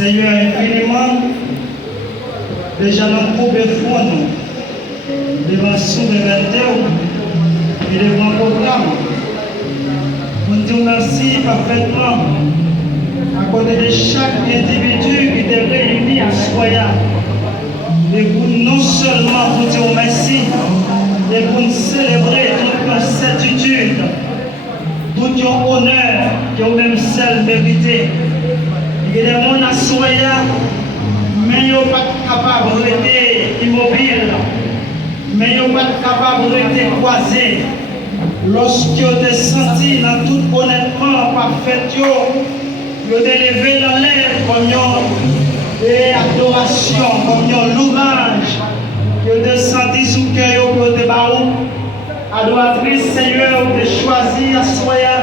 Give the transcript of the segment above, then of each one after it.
Seigneur, infiniment, déjà dans le de foi, devant souveraineté et devant le programme. On dit merci parfaitement à côté de chaque individu qui est réuni à Soya. Et pour non seulement vous dire merci, et pour nous célébrer toute notre certitude, tout ton honneur que vous-même seul méritez. Il y a des gens à Soya, mais ils ne sont pas capables de rester immobiles, mais ils ne sont pas capables de rester croisés. Lorsqu'ils ont senti dans tout honnêtement parfait, ils ont levé dans l'air comme une adoration, comme un louange. Ils ont senti sous le cœur pour te barrer. Adoratrice Seigneur, de choisir à Soya,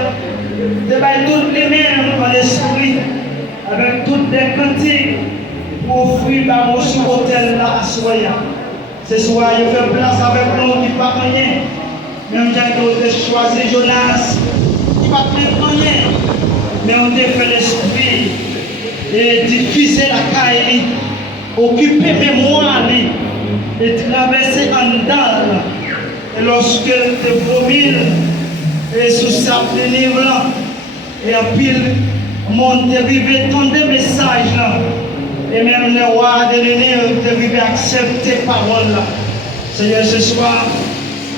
de bailler toutes les mains en l'esprit, avec toutes les cantiques pour offrir par mon sous-hôtel là à Soya. Ce soir, il fait place avec nous qui ne pas rien. Même si on a choisi Jonas, qui ne va pas rien. Mais on a fait l'esprit et diffuser la caille, occuper mémoire et traverser en dedans. Et lorsque tu promis et sous sa pénible et en pile, monde arrivé tant de messages là. Et même le roi de l'année arrivé à accepter parole là. Seigneur, ce soir,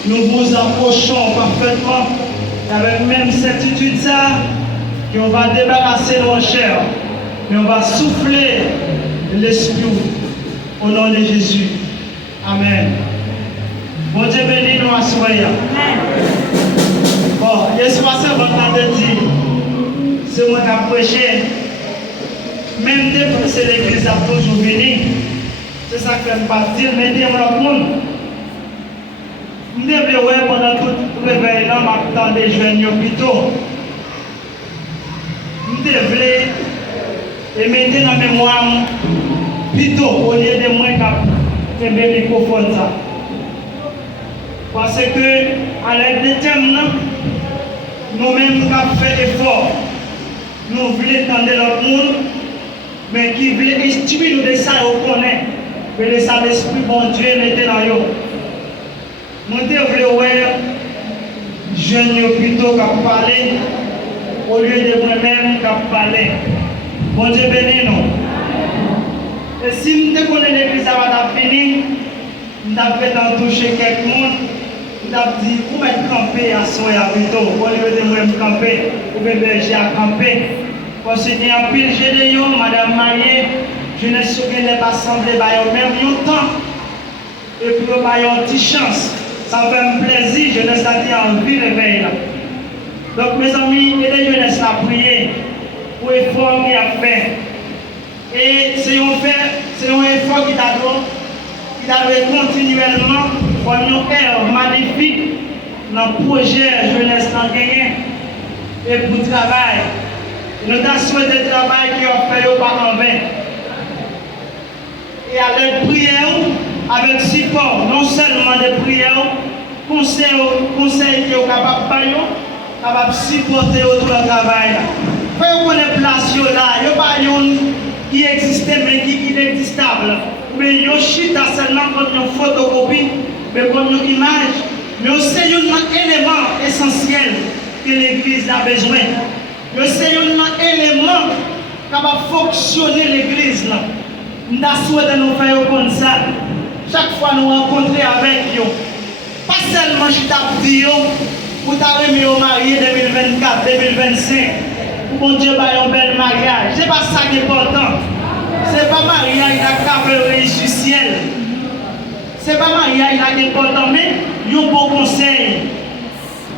nous vous approchons parfaitement avec même certitude ça qu'on va débarrasser nos chairs, mais on va souffler l'esprit au nom de Jésus. Amen. Bon Dieu béni nous à soyons. Bon, il se passe votre temps de dire, c'est moi qui ai prêché. Même depuis que l'église a toujours venu, c'est ça que je ne pas dire, mais dire au monde. Je devrais pendant tout le réveil, là, m'attendre des jeunes hôpitaux. Je devrais et mettre dans la mémoire plutôt au lieu de moi qui ai le microphone. Parce que, à l'aide des thèmes, nous-mêmes qui avons fait effort, nous voulons tendre l'autre monde, mais qui voulait instruire nous de ça, on connaît, mais de ça, l'esprit bon Dieu mettait dans nous. Nous devons voir jeunes plutôt qu'à parler, au lieu de moi-même qu'à parler. Bon Dieu béni nous. Et si nous connaissons l'église, ça va finir, nous avons touché quelqu'un, nous avons dit, où est camper à Soya plutôt, au lieu de moi-même camper, ou bien berger à camper. Parce qu'il y a un pile Gédéon, madame mariée, je ne sais pas assemblée, même un temps, et puis on a une petite chance. Ça fait un plaisir, je laisse la envie de réveil. Donc mes amis, aidez je laisse la prier pour l'effort qu'il a fait. Et c'est un effort qui doit continuellement pour une ère magnifique dans le projet jeunesse dans gagné et pour le travail. Nous avons souhaité le travail qui a fait au pas en vain. Et à l'aide de prière, avec support, non seulement des prières, conseil qui est capable de supporter tout le travail. Quand on est placé là, il n'y a pas de qui existait mais qui est inexistable. Mais il y a un chita seulement comme une photocopie, mais comme une image. Mais c'est un élément essentiel que l'Église a besoin. C'est un élément qui va fonctionner l'Église. Nous souhaitons nous faire comme ça. Chaque fois nous rencontrer avec eux. Pas seulement je t'ai dit, pour t'arriver au marié 2024, 2025. Pour mon Dieu, un bel mariage. Ce n'est pas ça qui est important. Ce n'est pas mariage qui a cavalerie sur le ciel. Ce n'est pas mariage qui est important. Mais un bon conseil,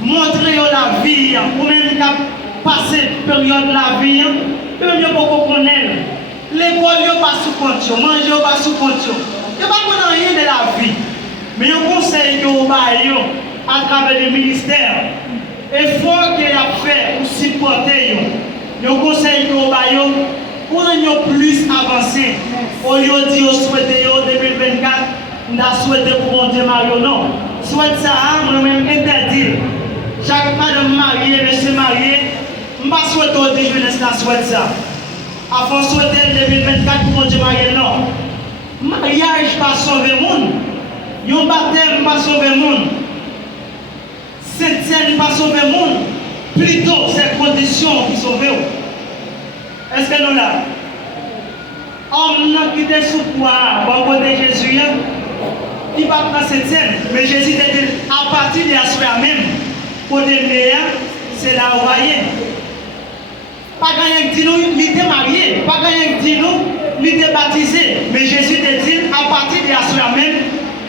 montrer la vie, ou même passer période de la vie, et même beaucoup connaître. L'école, il n'y a pas sous compte, manger, il n'y a pas sous compte. Il n'y a pas rien de la vie. Mais un conseil que vous avez à travers le ministère, effort qu'il a fait pour supporter, un conseil que vous avez pour nous plus avancé. Au lieu de dire souhaiter 2024, nous avons souhaité pour mon Mario. Non. Souhaite ça, moi-même interdit. Chaque madame mariée, monsieur marié, je ne souhaite pas au jeunesse souhaite ça. Avant de souhaiter 2024 pour mon Dieu marié, non. Mariage pas sauver le monde. Un baptême pas sauver le monde. Sainte pas sauver le monde. Plutôt, c'est conditions qui sauvent. Est-ce que nous là? Homme qui était sous poids, bon côté Jésus, il va prendre cette scène. Mais Jésus a dit, à partir de la soirée même, pour les meilleurs, c'est la royaume. Pas gagné que nous, il était marié. Pas gagné que nous, il était baptisé. Mais Jésus te dit, à partir de la soirée même,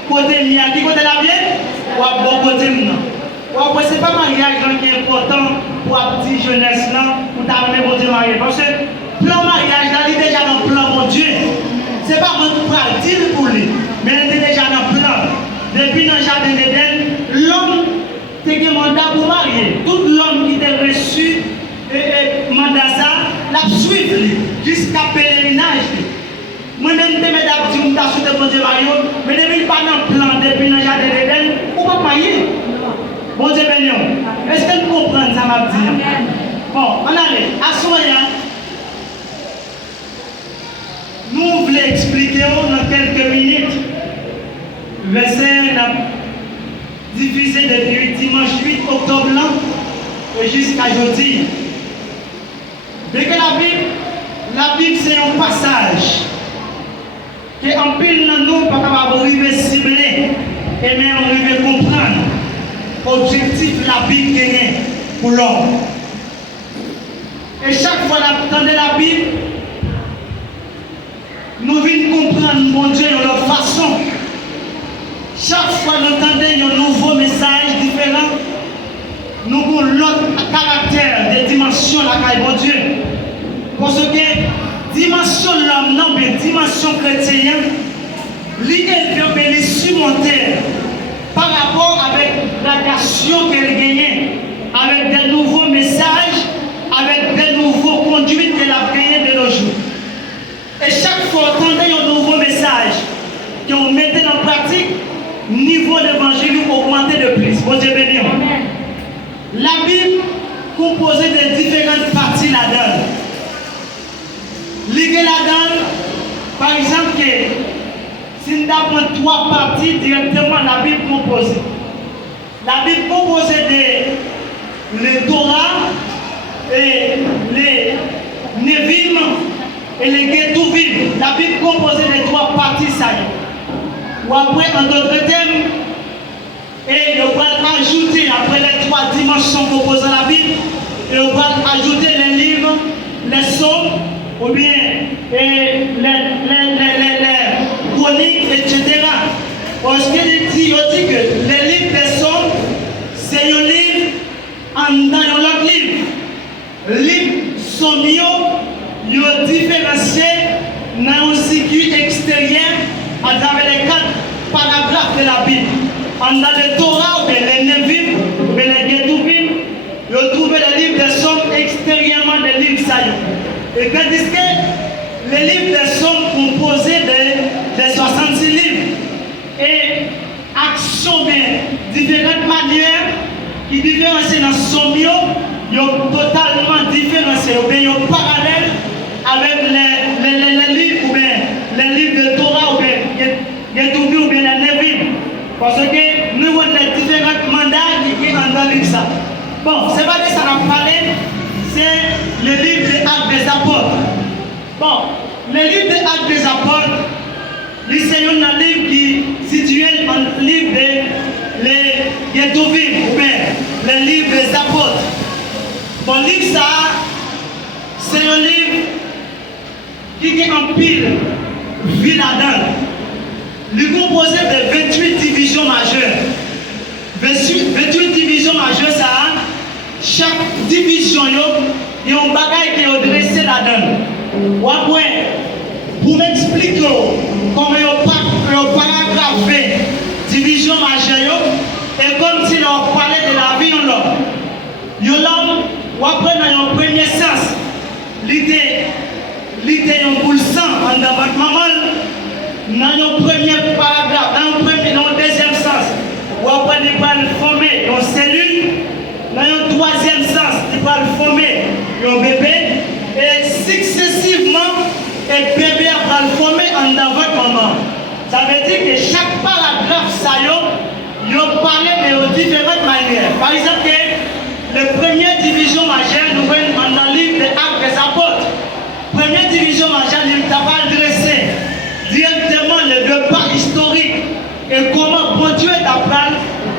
côté mien, qui côté la vie, ou à bon côté maintenant. Ce n'est pas le mariage qui est important pour la petite jeunesse là, pour t'amener mon Dieu marié. Parce que le plan mariage, là, il est déjà dans le plan mon Dieu. Ce n'est pas mon pratique pour lui, mais il est déjà dans le plan. Depuis dans le jardin d'Éden, l'homme a un mandat pour marier. Tout l'homme qui a reçu mandat ça, l'a suivi jusqu'à pèlerinage. Moi-même, je me suis dit que mon Dieu marié, mais depuis il pas dans le plan, depuis dans le jardin d'Éden, on ne peut pas marier. Bon Dieu béni. Est-ce que nous comprenons ça m'a dit? Bon, on allait. À ce moment-là, nous voulons expliquer dans quelques minutes verset diffusé depuis dimanche 8 octobre jusqu'à aujourd'hui. Dès que la Bible c'est un passage que en pile nous pas capable arriver cibler et même arriver comprendre. Objectif la Bible gagne pour l'homme. Et chaque fois qu'on entend la Bible, nous venons comprendre mon Dieu de leur façon. Chaque fois qu'on entend un nouveau message différent, nous avons l'autre caractère, des dimensions de mon Dieu. Parce que dimension de l'homme, non, mais dimension chrétienne, l'idée est surmontée par rapport avec la nation qu'elle gagnait, avec des nouveaux messages, avec des nouveaux conduites qu'elle a gagnées de nos jours. Et chaque fois qu'on entendait un nouveau message, qu'on mettait en pratique, niveau d'évangile augmentait de plus. Bon Dieu béni. La Bible composée de différentes parties là-dedans. Ligue là-dedans, par exemple, si nous avons 3 parties directement, la Bible composée. La Bible composée de les Torah et les Nevim et les Ketuvim. La Bible composée de 3 parties, ça y est. Ou après, en d'autres termes, et on va ajouter, après les 3 dimensions composant la Bible, et on va ajouter les livres, les psaumes, ou bien les chroniques, etc. Parce qu'il dit que les livres des psaumes, c'est un livre dans l'autre livre. Le livre somio, il est différencié dans un circuit extérieur à travers les 4 paragraphes de la Bible. Dans le Torah, les Nevim, les Ketuvim, il trouve les livres des psaumes extérieurement des livres saillants. Et quand il dit que les livres des psaumes composés de 66 livres et actions de différentes manières qui différencient dans son milieu, ils sont totalement différenciés, ils sont parallèles avec les livres ou bien les livres de Torah ou bien Ketuvim ou bien les Nevim. Parce que nous avons les différents mandats qui sont dans le livre ça. Bon, c'est pas de ça qu'on va parler, c'est le livre des Actes des Apôtres. Bon, le livre des Actes des Apôtres, c'est un livre qui est situé dans le livre des Ketuvim, ou bien le livre des Apôtres. Bon, le livre ça, c'est un livre qui est en pile, vie là-dedans. Il est composé de 28 divisions majeures. 28 divisions majeures, ça, chaque division, il y a un bagage qui est dressé là-dedans. Ou après, pour m'expliquer comment il y a un paragraphe division majeure, et comme si on parlait de la vie en l'homme. L'homme, ou après, dans le premier sens, l'idée un boule sang en dans votre maman, dans le premier paragraphe, dans le deuxième sens, ou après, il va le former dans cellule, dans le troisième sens, il va le former un bébé, et successivement, et bébé va le former en dans votre maman. Ça veut dire que chaque paragraphe, ça y est, parlé de différentes manières. Par exemple, la première division majeure, nous voyons dans le livre des Actes des Apôtres. Première division majeure, il t'a pas adressé directement le repas historique et comment bon Dieu t'apprend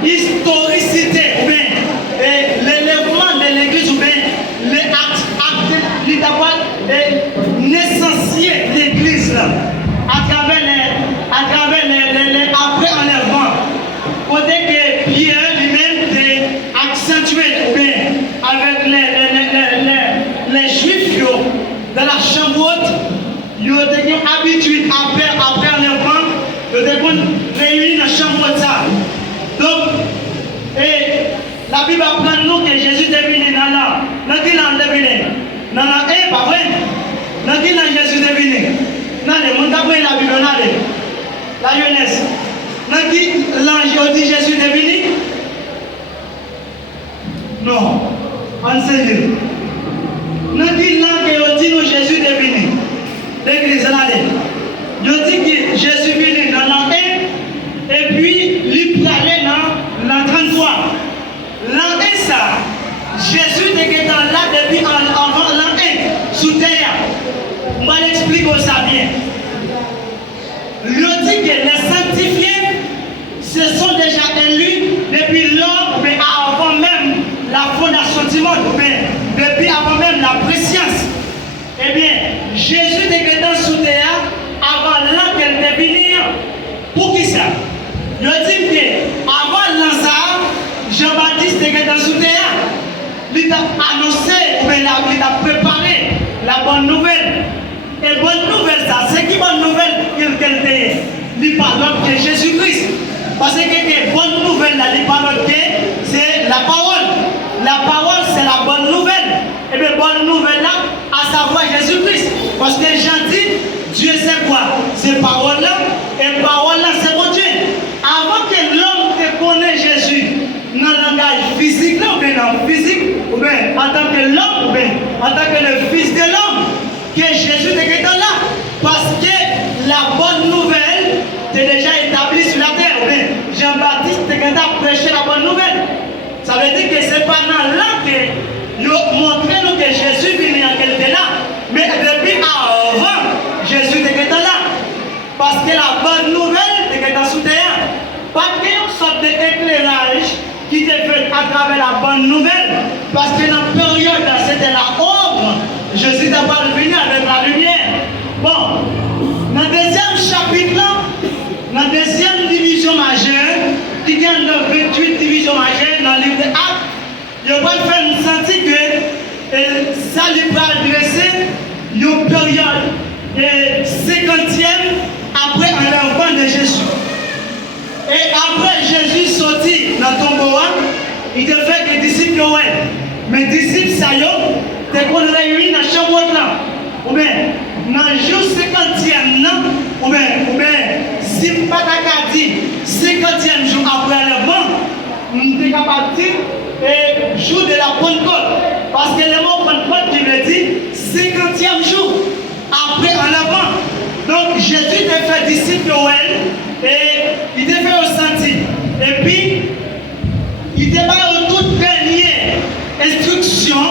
historicité ou bien l'élèvement de l'église ou bien les actes, il t'a pas l'essentiel de l'église là à travers les après enlèvement. Côté que Pierre lui-même est accentué ou bien avec les juifs dans la chambre haute, ils étaient habitués après enlèvement, ils étaient réunis dans la chambre haute. Donc, la Bible apprend nous que Jésus est venu dans qui l'a deviner. Pas vrai. Dans qui Jésus est venu. Dans le monde d'après la Bible, la jeunesse. Dans qui l'ange dit Jésus est venu. Non, enseignez. Dans qui l'ange dit nous Jésus est venu. L'église là. Je dis que Jésus est venu dans l'an 1 et puis il peut aller dans l'an 33. L'an 1 ça, Jésus était là depuis avant l'an 1 sous terre. On va l'expliquer ça bien. Je dis que les sanctifiés se sont déjà élus depuis lors, mais avant même la fondation du monde, mais depuis avant même la préscience. Eh bien, Jésus était dans sous terre avant l'an qu'elle devait venir. Pour qui ça? Je dis que avant Lazare, Jean-Baptiste était dans sous terre. Il a annoncé, mais il a préparé la bonne nouvelle. Et bonne nouvelle, ça, c'est qui bonne nouvelle qu'elle était? Il parle de Jésus-Christ. Parce que les bonnes nouvelles, il parle de c'est la parole. La parole, c'est la bonne nouvelle. Et bien, bonne nouvelle là, à savoir Jésus-Christ. Parce que Jean dit, Dieu c'est quoi? C'est parole-là. Et parole-là, c'est mon Dieu. Avant que l'homme te connaisse Jésus, dans le langage physique, là, ou bien dans le physique, ou bien en tant que l'homme, ou bien en tant que le fils de l'homme, que Jésus était là. Parce que la bonne nouvelle est déjà établie sur la terre. Ou bien Jean-Baptiste était là prêcher la bonne nouvelle. Ça veut dire que ce n'est pas dans là que nous montrons que Jésus venait en quelque là. Mais depuis avant, Jésus était là. Parce que la bonne nouvelle était dans sous terre. Pas qu'une sorte d'éclairage qui était fait à travers la bonne nouvelle. Parce que dans la période, c'était la ombre. Jésus n'a pas venu avec la lumière. Bon, dans le deuxième chapitre, dans la deuxième division majeure, qui vient de 28 divisions majeures dans le livre des Actes, je vais faire une sentir que ça lui va adresser une période de 50e après l'enlèvement de Jésus. Et après Jésus sorti dans ton tombeau, il te fait des disciples. Mais disciples, ça y est, t'es qu'on réunit dans la chambre là. Ou bien, dans le jour 50e, ou bien, si pas ta dit 50e jour après l'enlèvement, nous sommes capables de dire jour de la Pentecôte. Parce que le mot Pentecôte qui veut dire 50e jour après l'enlèvement. Donc Jésus t'a fait disciple et il t'a fait ressentir. Et puis, il t'a fait une toute dernière instruction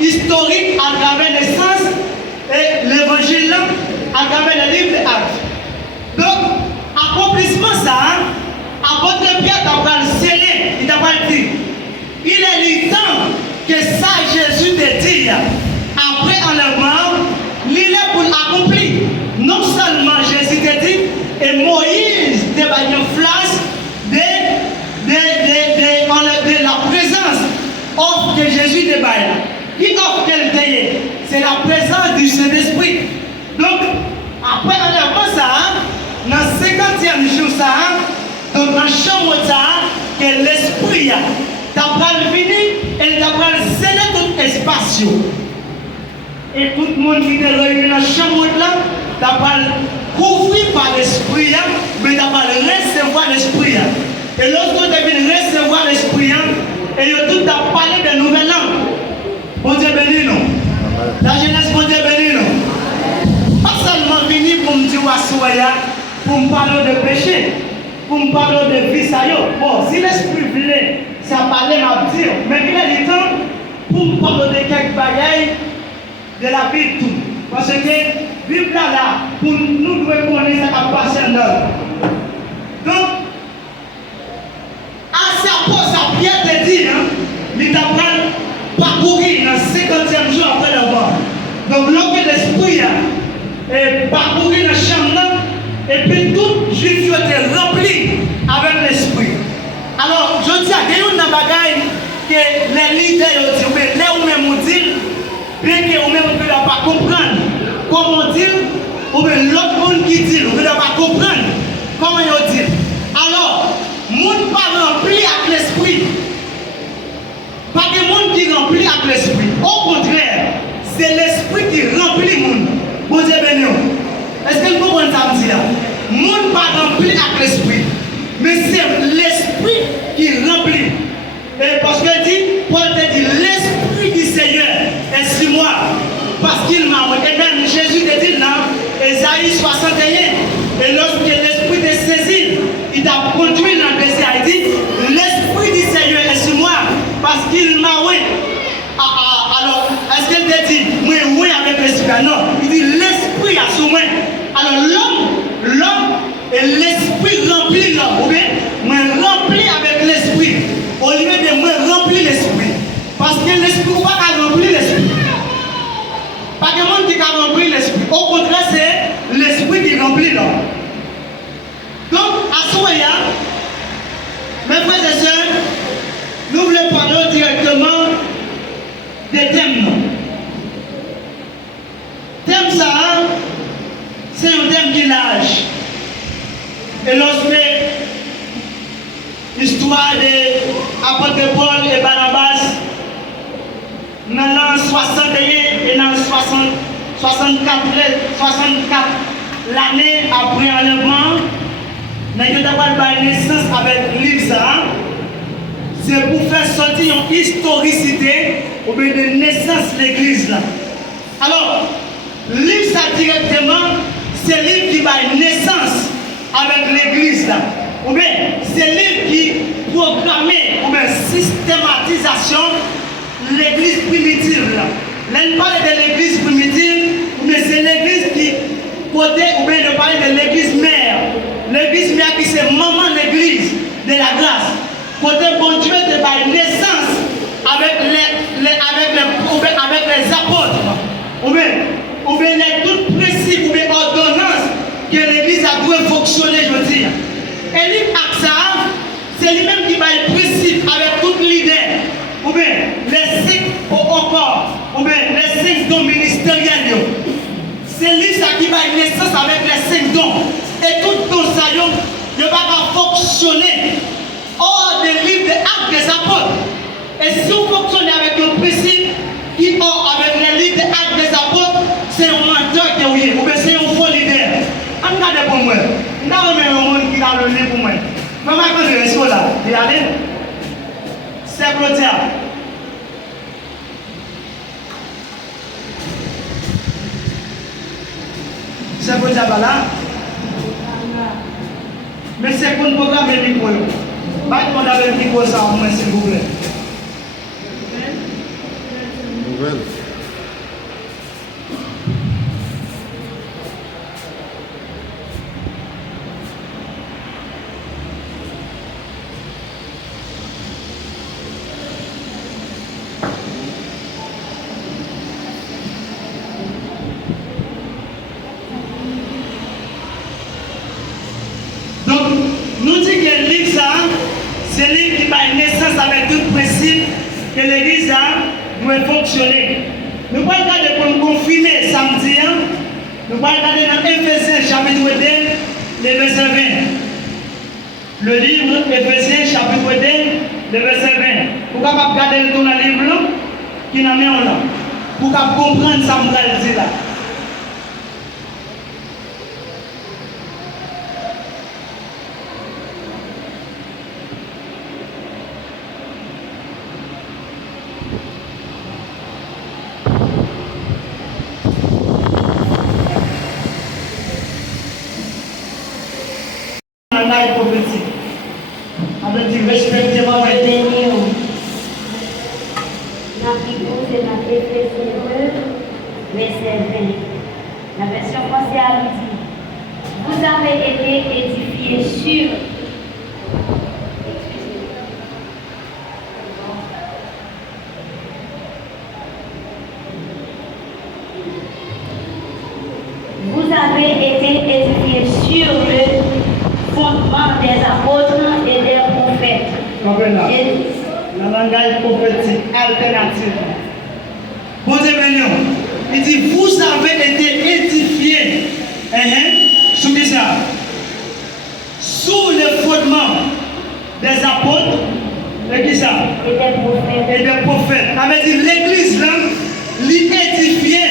historique à travers les sens et l'évangile à travers le livre des Actes. Donc, accomplissement ça, apôtre Pierre t'a pas scellé, il t'a pas dit. Il est le temps que ça Jésus te dit après enlèvement, il est pour accomplir. Non seulement Jésus te dit, et Moïse te bat une flash de offre que Jésus te baille. Qui offre qu'elle paye? C'est la présence du Saint-Esprit. Donc, après enlèvement ça, dans le 50e jour ça, donc dans la chambre ça, que l'Esprit t'a pas fini et t'a pas sceller tout espace. Et tout le monde qui est réuni dans la chambre là, t'a pas couvert par l'Esprit, mais t'as pas recevoir l'Esprit. Et lorsque tu viens recevoir l'Esprit, et tout a parlé de nouvelles langues. Bon Dieu béni nous. La jeunesse, bon Dieu béni nous. Pas seulement venir pour me dire pour me parler de péché, pour me parler de vie. Bon, si l'Esprit venait, ça parlait m'a dire, mais il a du temps pour me parler de quelques bagailles de la vie tout. Parce que Bible là, pour nous devons connaître ça qui passe en nous. Donc, à sa pose à Pierre te dit, il t'apprend parcourir dans le 50e jour après la mort. Donc, lorsque l'Esprit est parcouru dans la chambre, et puis tout juif était rempli avec l'Esprit. Alors, je dis à Dieu, il y a des bagailles que les leaders disent, mais là où même on dit, bien que vous-même ne pouvez pas comprendre comment dire, ou bien l'autre monde qui dit, vous ne pouvez pas comprendre comment il dit. Alors, le monde pas rempli avec l'Esprit. Pas de monde qui remplit avec l'Esprit. Au contraire, c'est l'Esprit qui remplit le monde. Bon Dieu béni. Est-ce que vous comprenez ça me dit là? Le monde pas rempli avec l'Esprit. Mais c'est l'Esprit qui remplit. Et parce que dit, Paul te dit, l'Esprit du Seigneur est sur moi. Parce qu'il m'a envoyé. Et même Jésus te dit dans Ésaïe 61. Et lorsque l'Esprit te saisit, il t'a conduit dans le désert. Il dit, l'Esprit du Seigneur est sur moi. Parce qu'il m'a envoyé. Alors, est-ce qu'elle te dit, moi, oui avec l'Esprit? Non. Il dit, l'Esprit a sur moi. Alors, l'homme et l'Esprit remplit l'homme. Ok? Moi, rempli avec l'Esprit. Au lieu de moi remplir l'Esprit. Parce que l'Esprit ne va pas remplir l'Esprit. Pas de monde qui a rempli l'Esprit. Au contraire, c'est l'Esprit qui remplit l'homme. Donc, à ce moment-là, mes frères et sœurs, nous voulons parler directement des thèmes. Thème ça, c'est un thème qui lâche. Et lorsque l'histoire de l'apôtre Paul et Barnabas, dans l'an 61 et dans 64 l'année après enlèvement, nous avons eu naissance avec l'IFSA. C'est pour faire sortir une historicité ou bien de naissance de l'église. Alors, l'IFSA directement, c'est l'IFSA qui va naissance avec l'église. Ou bien, c'est l'île qui programmait, ou bien systématisation l'église primitive. Là, on parle de l'église primitive, mais c'est l'église qui côté, ou bien on parle de l'église mère. L'église mère qui c'est maman l'église de la grâce. Côté bon Dieu de par naissance avec les apôtres. Ou bien les toutes principes, ou bien ordonnances que l'église a dû fonctionner, je veux dire. Et lui, Aksa, c'est lui-même qui va être principe avec tout leader, ou bien les 5 encore, ou bien les 5 dons ministériels. C'est lui ça qui va être naissance avec les 5 dons. Et tout don ça, il ne va pas fonctionner hors des livres des actes des apôtres. Et si vous fonctionnez avec le principe qui hors avec les livres des actes des apôtres, c'est un menteur qui est oui, ou bien c'est un faux leader. Regardez pour moi. Il y a un monde qui a le livre pour moi. Mais quand je reste là, regardez. C'est Claudia. C'est Claudia là. Mais c'est pour le programme de micro. Battez-moi dans le micro ça, au moins, s'il vous plaît. Nouvelle. Nous disons que le livre, c'est le livre qui va naissance avec tout principe que l'église doit fonctionner. Nous allons regarder pour nous confiner samedi. Nous allons regarder dans Éphésiens chapitre 2, le verset 20. Le livre Éphésiens chapitre 2, le verset 20. Pour qu'on puisse regarder dans le livre qui n'a mis en là. Pour qu'on puisse comprendre ça, nous allons dire là. Prophétique. Avec du respect de ma mère. La version française dit: vous avez été édifiés sur. Vous avez été édifiés sur le fondement des apôtres et des prophètes. Le langage prophétique alternatif. Bon Dieu, il dit, vous avez été édifiés. Sous qui ça? Sous le fondement des apôtres et qui ça? Et des prophètes. Ça veut dire l'église là, l'édifié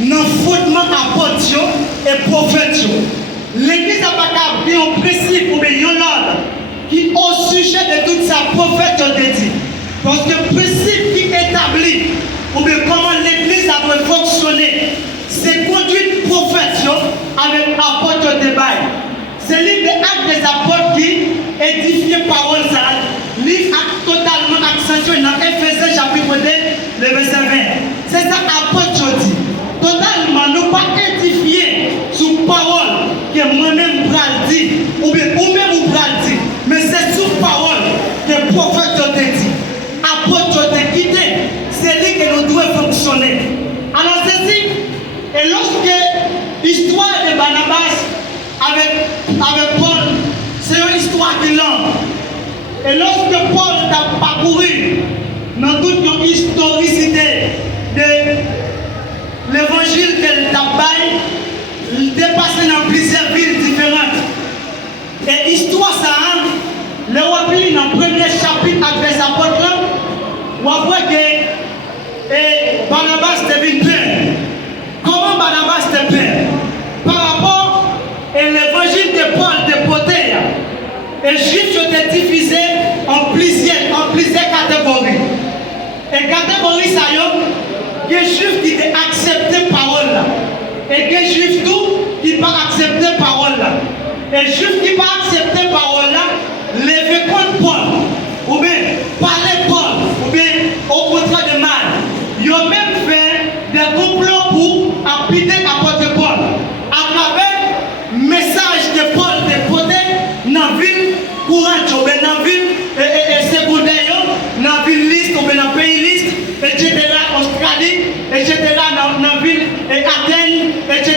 dans le fondement apôtres et prophètes. L'église n'a pas qu'à un principe ou bien un ordre qui au sujet de toute sa prophète dit. Parce que le principe qui établit ou bien comment l'église a doit fonctionner, c'est conduite prophète avec apôtre de bail. C'est l'île des actes des apôtres qui édifie parole ça. L'île a totalement accentué dans Éphésiens chapitre 2, le verset 20. C'est ça apôtre dit. Totalement, nous pas édifier sous parole que moi-même pral dit, ou bien vous-même vous pral dit, mais c'est sous parole que le prophète dit. Apôtre de quitté, c'est lui que nous devons fonctionner. Alors c'est dit, et lorsque l'histoire de Barnabas avec Paul, c'est une histoire qui longue. Et lorsque Paul a parcouru dans toute l'historicité de l'évangile qu'elle a baillé, il dépassé dans plusieurs villes différentes. Et l'histoire ça, le repli dans le premier chapitre avec les apôtres, on voit que Barnabas devient père. Comment Barnabas devient père? Par rapport à l'évangile de Paul de Poté, les Juifs étaient divisés en plusieurs catégories. Et catégorie ça y est, les Juifs qui ont accepté parole là. Et les Juifs tout qui n'ont pas accepté parole là. Et les Juifs qui n'ont pas accepté parole là, lever contre Paul, ou bien parler Paul, ou bien au contraire de mal. Ils ont même fait des complots pour appuyer l'apôtre Paul. À travers le message de Paul de Poté dans la ville courante, ou bien dans la ville secondaire, dans la ville liste, ou bien dans le pays liste, etc. Australie, etc. dans la ville Athènes, etc.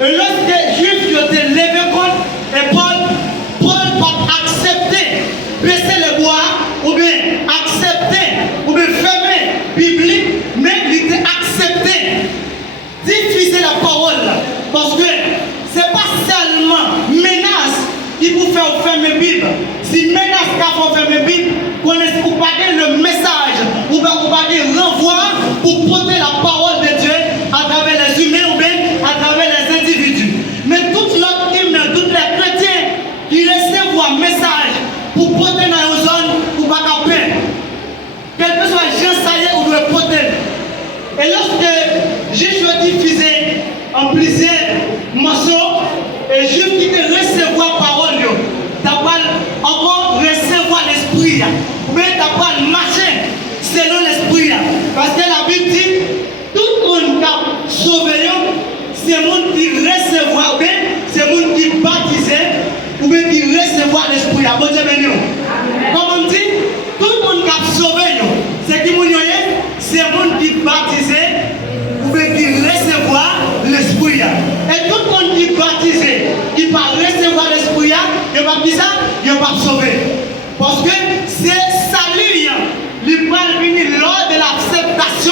Et lorsque les Juifs ont été levés contre, et Paul va accepter, baisser les bois, ou bien accepter, ou bien fermer biblique, mais il était accepté, diffuser la parole, parce que ce n'est pas seulement menace qui vous fait fermer la Bible. Si menace qui vous fait fermer la Bible, vous pas le message, vous pas renvoi pour porter la parole de Dieu à travers les humains ou bien à travers les individus. Mais toute l'autre hymne, tous les chrétiens qui reçoivent un message pour porter dans une zone ou pas capable. Quel que soit le gens, ça y est, on doit porter. Et lorsque Jésus a diffusé en plusieurs morceaux, et Juif qui te recevoir parole, tu vas encore recevoir l'esprit. Ou bien tu vas marcher selon l'esprit. Parce que la Bible dit, tout le monde qui a sauvé, c'est le monde qui recevoir, ou bien c'est le monde qui baptisé, ou bien qui recevoir l'esprit. Bon Dieu béni. Comme on dit, tout le monde qui a sauvé, c'est qui c'est le monde qui baptisé, ou bien qui recevoir l'esprit. Et tout le monde qui baptisé, qui va recevoir l'esprit, il va dire ça, il va sauver. Parce que c'est salut, il va venir lors de l'acceptation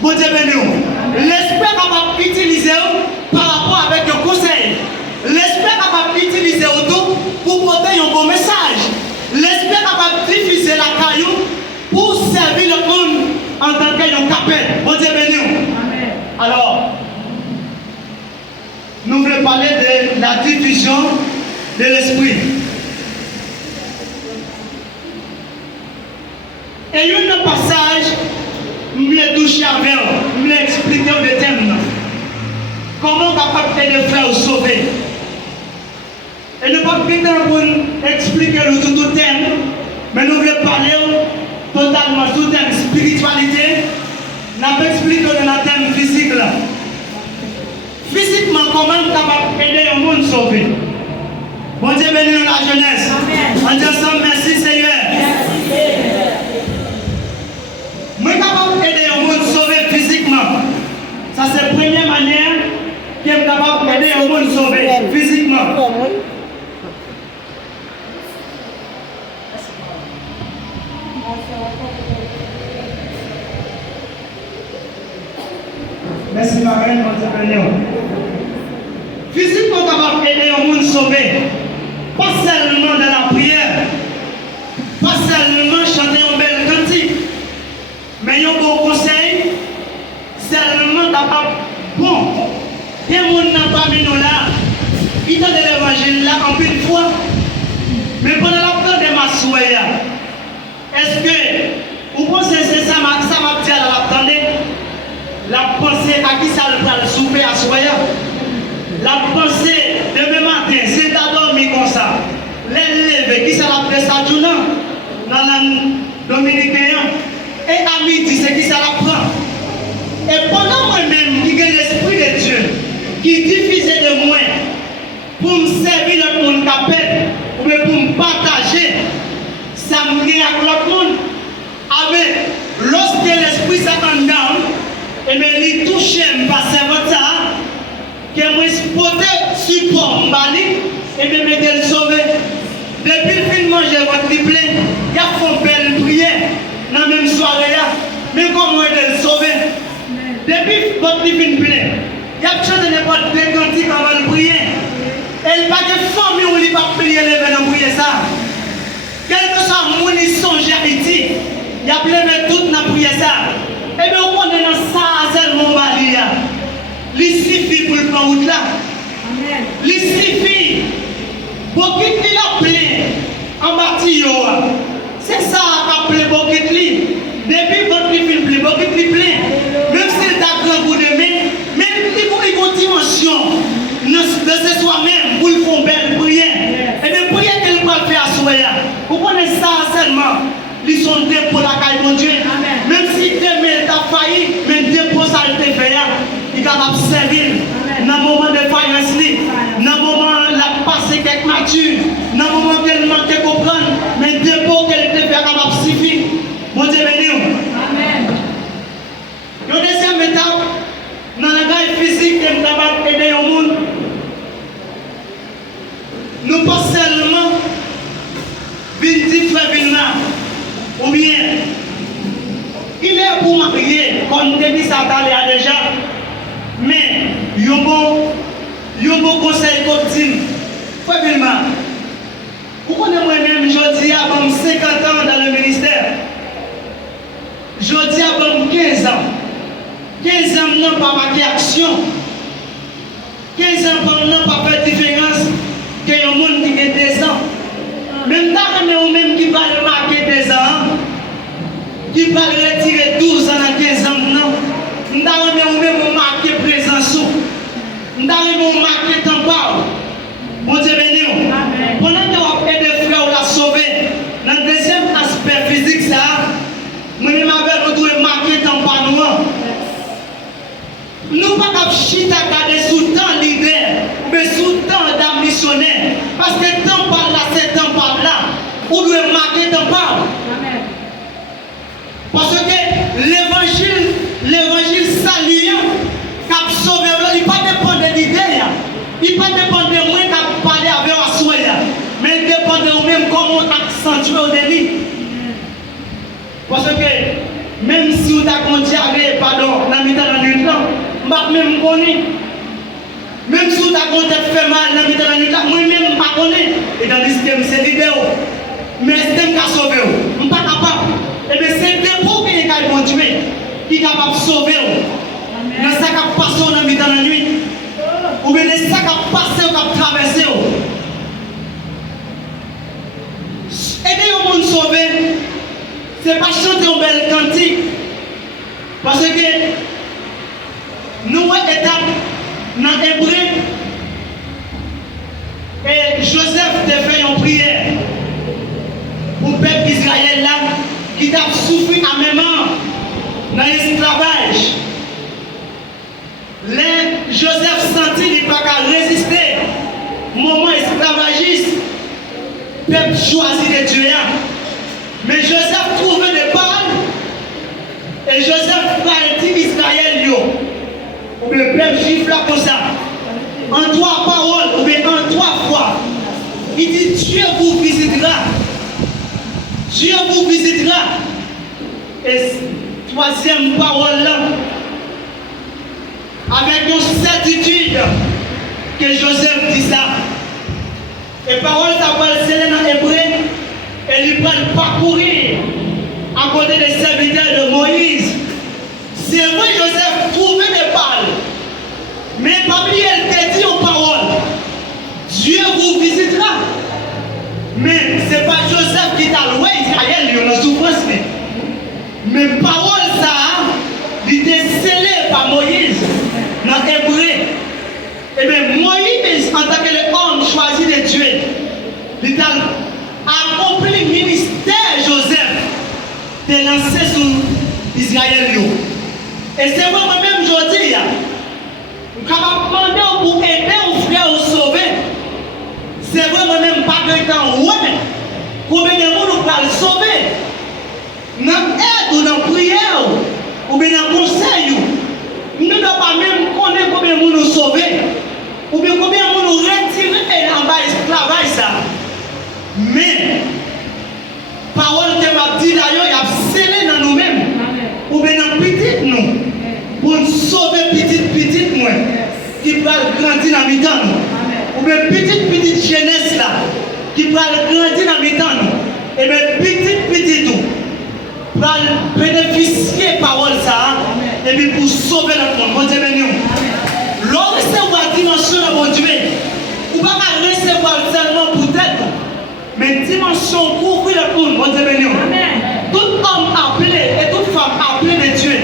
Bon Dieu béni. L'esprit est capable d'utiliser par rapport avec le conseil. L'esprit est capable d'utiliser tout pour porter un bon message. L'esprit est capable de diffuser la caillou pour servir le monde en tant qu'un capel. Bon Dieu béni. Alors, nous voulons parler de la diffusion de l'esprit. Et il y a un passage, je voulais toucher avec vous, je voulais expliquer le thème. Comment capable de faire sauver. Et nous ne pas plus temps pour expliquer le tout thème, mais nous voulons parler totalement sur le thème spiritualité. Nous avons expliqué le thème physique là. Physiquement, comment capable d'aider le monde à sauver. Bon Dieu béni la jeunesse. On dit ensemble merci Seigneur. Moi capable d'aider le monde à sauver physiquement. Ça c'est la première manière qui est capable d'aider le monde à sauver physiquement. Merci Marine, mon Dieu. Physiquement capable d'aider le monde à sauver. Pas seulement dans la prière, pas seulement chanter un bel cantique, mais un bon conseil, seulement capable. Bon, des gens n'ont pas mis nous là, ils ont de l'évangile là en une fois, mais pendant la fin de ma soirée, est-ce que vous pensez que c'est ça m'a dit à l'attendez? La pensée à qui ça le souper à soirée? La pensée demain matin, c'est dormi comme ça. L'élève qui ça la presse à journée dans la dominicaine. Et à midi, c'est qui ça la prend. Et pendant moi-même, qui ai l'esprit de Dieu, qui diffuse de moi pour me servir le monde capable, ou pour me partager, ça me met à l'autre monde. Avec lorsque l'esprit s'attend down, et me lui touche, me passe votre ça. Que moi spotter support mbali et me mettre le sauver. Depuis le fin de manger votre plein, il y a fait belle prière dans la même soirée là. Mais comment aider le sauver? Depuis votre fin de plein, il y a chanté n'importe quel cantique avant de prier. Et il n'y a pas de famille où il n'y a pas de prier les dans prier ça. Quel que soit mon songe à Haïti, il y a plein de tout dans prier ça. Et bien on est dans ça seulement mbali là. Il suffit pour le prendre là. Il suffit pour qu'il a plein en bâtiment. C'est ça qu'a plein pour qu'il depuis votre film plein, pour qu'il plein. Même si il a grand bout de main, même il faut une dimension de ce soi-même pour le faire belle prière. Et bien prière qu'il va faire à soi. Vous connaissez ça seulement. Ils sont deux pour la caille de Dieu. Même si demain il a failli, mais deux pour ça il te fait. Il est capable de servir dans le moment de faillance, dans le moment où il a passé quelques matures, dans le moment où il manque de comprendre, mais deux pour qu'elle te fait capable de suffire. Bon Dieu béni. Amen. La deuxième étape, dans le gars physique qui est capable d'aider le monde, nous pas seulement dire frère Vilna, ou bien il est pour marier, comme Denis Satale a déjà, mais il y a un bon conseil comme dit, frère Vilna, vous connaissez moi-même, je dis avant 50 ans dans le ministère, je dis avant 15 ans. 15 ans n'ont pas marqué action. 15 ans n'ont pas fait différence que le monde qui a 2 ans. Même temps, ou même qui va marquer 2 ans, qui va retirer 12 ans à 15 ans, non. Nous avons même marqué présence. Nous avons marqué temps par. Bon Dieu béni. Pendant que vous avez des frères la sauver, dans le deuxième aspect physique, ça, nous avons marqué temps par nous. Nous ne pouvons pas chita garder sous temps leader, mais sous temps d'un missionnaire. Parce que temps par là, c'est temps par là. Vous devez marquer temps par. Parce que l'évangile saluant, qui a sauvé, il ne peut pas dépendre de l'idée. Il ne peut pas dépendre de moi qui a parlé avec vous, mais il dépend de vous-même comment accentuer au délit. Parce que Même si vous avez diarrhée, pardon, dans la nuit, je même connais. Même si vous avez fait mal dans la nuit, moi-même, je connais. Et dans le système, c'est libéré. Mais le système qui a sauvé, je ne suis pas capable. Et bien, c'est le dépôt qui est capable de tuer, qui est capable de sauver. Dans ce qui a passé dans la nuit, ou bien dans ce qui a passé ou qui a traversé. Aider le monde sauvé, ce n'est pas chanter une belle cantique. Parce que nous, étape dans l'hébreu, et Joseph a fait une prière pour le peuple Israël là, qui a souffert à même dans l'esclavage. Joseph sentit qu'il n'a pas résister au moment esclavagiste. Le peuple choisit de tuer. Mais Joseph trouvait des balles. Et Joseph a dit Israël, ou le peuple juif là comme ça. En 3 paroles, ou bien en 3 fois. Il dit Dieu vous visitera. Dieu vous visitera. Et 3e parole là, avec une certitude que Joseph dit ça. Et parole s'appelle Célène en hébreu, et il va parcourir à côté des serviteurs de Moïse. C'est vrai, Joseph trouvait des balles, mais parmi elle te dit aux paroles, Dieu vous visitera. Mais ce n'est pas Joseph qui t'a loué Israël, il y a une souffrance. Mais parole ça, il était scellé par Moïse dans l'hébreu. Et bien Moïse, en tant que homme choisi de tuer, il a accompli le ministère Joseph de lancer sur Israël. Et c'est moi moi-même je dis, je vais demander pour aider aux frères à sauver. C'est vrai moi-même pas de temps, ouais. Combien de monde nous parle sauver? Dans l'aide ou dans la prière ou bien dans le conseil, nous ne devons pas même connaître combien de monde nous sauver. Ou bien combien de monde nous retirer en bas esclavage ça. Mais, parole que m'a dit d'ailleurs, il y a scellé dans nous-mêmes. Ou bien dans petit nous. Pour sauver petite moi. Qui va grandir dans mes temps. Ou bien petite jeunesse là. Qui va grandir dans mes temps. Et bien petite tout. Pour bénéficier de parole ça. Et puis pour sauver notre monde. Bon Dieu béni. L'on recevoir la dimension de mon Dieu. Ou pas recevoir seulement pour tête. Mais dimension couvrir le monde. Bon Dieu béni. Tout homme appelé et toute femme appelée de Dieu.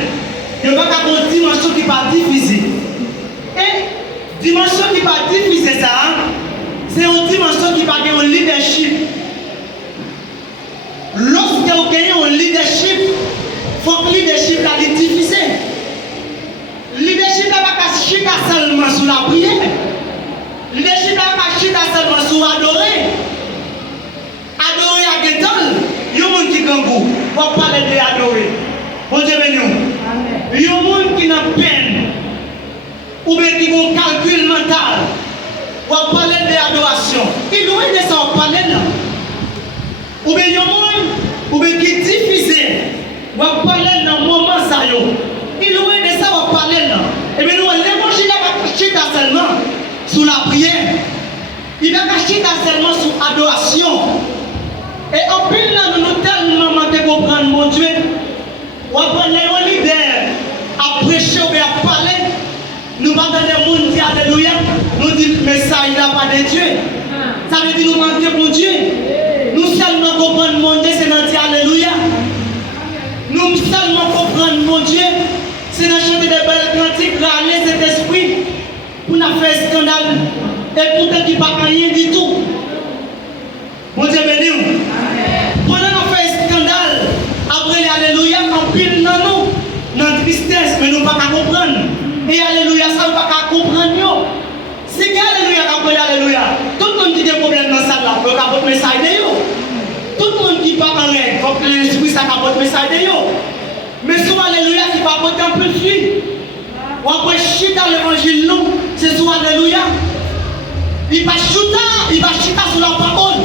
Il n'y a pas une dimension qui va diffuser. Et dimension qui va diffuser ça, c'est une dimension qui va avoir un leadership. Lorsque vous gagnez un leadership, il faut que le leadership soit diffusé. Le leadership n'est pas chier seulement sur la prière. Le leadership n'est pas chier seulement sur adorer. Adorer à Gétol, il y a des gens qui gangou. On va parler d'adorer. Bon Dieu béni. Il y a des gens qui ont peine. Ou bien qui ont calcul mental. On va parler d'adoration. Il doit être ça, on va parler là. Ou bien il y a des gens qui diffusent. On va parler dans le moment ça. Il doit être ça, on va parler là. Et bien nous, l'évangile va cacher seulement sur la prière. Il va cacher seulement sur l'adoration. Et en plus, là, nous tellement manqué de comprendre mon Dieu. On va prendre les leaders à prêcher ou à parler. Nous allons entendre des gens dire Alléluia. Nous disons, mais ça, il n'a pas de Dieu. Ça veut dire nous manquer mon Dieu. Nous seulement comprendre mon Dieu, c'est dans dire Alléluia. Nous seulement comprendre mon Dieu, c'est dans chanter des belles cantiques, râler cet esprit pour nous faire scandale. Et pourtant, qui ne pas rien du tout. Mon Dieu béni. Pendant qu'on fait scandale, après l'Alléluia, on pile dans nous, dans la tristesse, mais nous ne pouvons pas comprendre. Et Alléluia, ça ne peut pas comprendre. Si Alléluia, après Alléluia, tout le monde qui a des problèmes dans ça, là, peut apporter le message de eux. Tout le monde qui parle en règle, il faut que l'esprit ça apporte le message de eux. Mais sur Alléluia, qui va apporter un peu de suite. Ou après, chita l'évangile, nous, c'est sur Alléluia. Il va chuter sur la parole.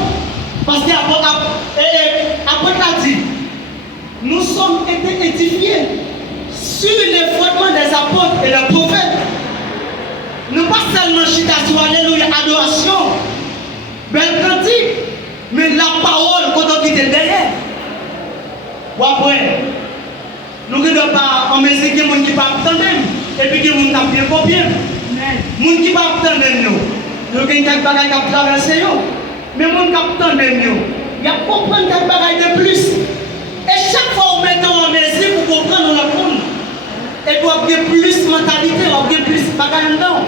Parce qu'après, il a dit, nous sommes été édifiés sur les fondements des apôtres et des prophètes. Nous pas seulement chita sur alléluia, adoration, belle cantique, mais la parole qu'on doit quitter derrière. Ou après, nous ne devons pas en musique qui ne pas attendre, et puis qui ne pas bien copier. Les gens qui ne pas attendre, nous avons quelques bagages qui traversent, mais les gens qui attendent, il y a comprendre quelques bagages de plus. Et chaque fois qu'on met en musique pour comprendre le monde, et pour avoir plus de mentalité, avoir plus de bagages dedans.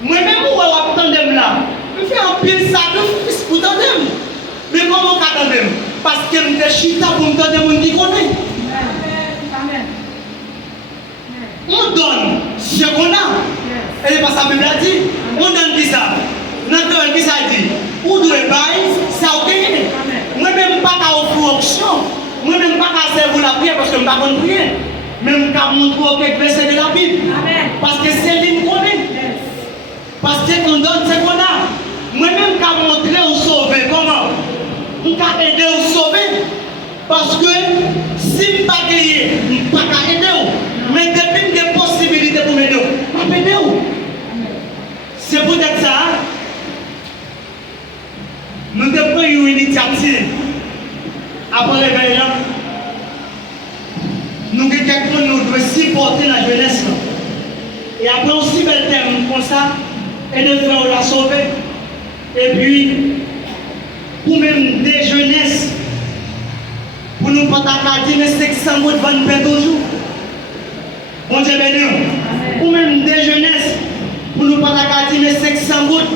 Moi-même, où on attend là, je fais un pile ça de plus pour t'entendre. Mais comment on attend? Parce que je suis chita pour m'entendre les gens qui connaissent. On donne ce qu'on a. Et parce que la Bible a dit, on donne qui ça? Notre qui ça dit? Ou de bail, ça a gagné. Moi-même, pas qu'à offrir option. Moi-même, pas qu'à servir la prière parce que je ne peux pas prier. Même qu'à montrer quelques versets de la Bible. Parce que c'est lui qui connaît. Parce qu'on donne ce qu'on a. Moi-même, qu'à montrer ou sauver. Comment? On peut aider ou sauver. Parce que si je ne peux pas gagner, je ne peux pas aider. Mais depuis des possibilités pour m'aider, je peux aider. C'est peut-être ça. Nous devons une initiative. Après le réveil, nous devons supporter la jeunesse. Et après aussi, bel terme comme ça, et de faire la sauver. Et puis, pour même des jeunesses, pour nous pas dire 500 mots de 20 paix toujours. Bon Dieu béni. Pour même des jeunesses, pour nous pas dire 500 mots de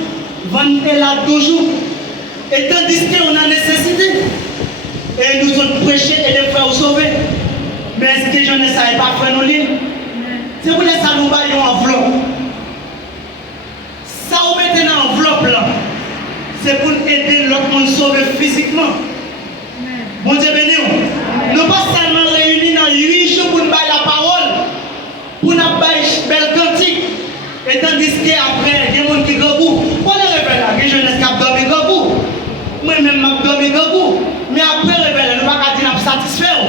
20 paix là toujours. Et tandis qu'on a nécessité, et nous sommes prêchés et les frères sauver. Mais est-ce que jeunesse n'a pas fait nos lignes? C'est pour ça que nous baillons en enveloppe. Ça, vous mettez dans l'enveloppe là. C'est pour aider l'autre monde à sauver physiquement. Bon Dieu béni. Nous pas seulement réunis dans 8 jours pour nous bailler la parole, pour nous bailler belle cantique. Et tandis qu'après, il y a des gens qui gobou. On est révélé là, les jeunesses qui ont dormi gobou. Moi-même, je dormi gobou. Mais après, révélé, nous ne pouvons pas dire que nous satisfaire.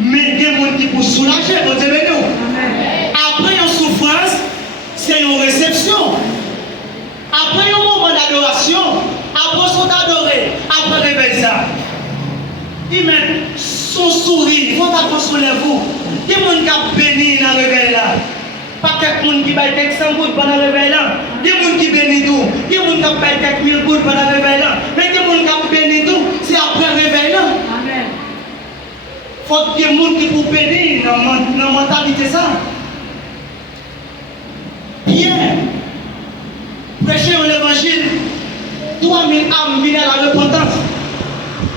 Mais il y a des gens qui pour soulager. Bon Dieu béni. Après une souffrance, c'est une réception. Après un moment d'adoration, après son adoré, après réveil ça. Il met son sourire, il faut pas consoler vous. Il y a des gens qui ont béni dans le réveil là. Pas quelqu'un qui baille quelques 100 gouttes pendant le réveil là. Il y a des gens qui bénissent tout. Il y a des gens qui baille quelques 1000 gouttes pendant le réveil là. Mais il y a des gens qui bénissent tout, c'est après le réveil là. Amen. Il faut qu'il y ait des gens qui pour bénir dans la mentalité ça. Pierre, prêcher l'évangile, 3000 âmes viennent à la repentance.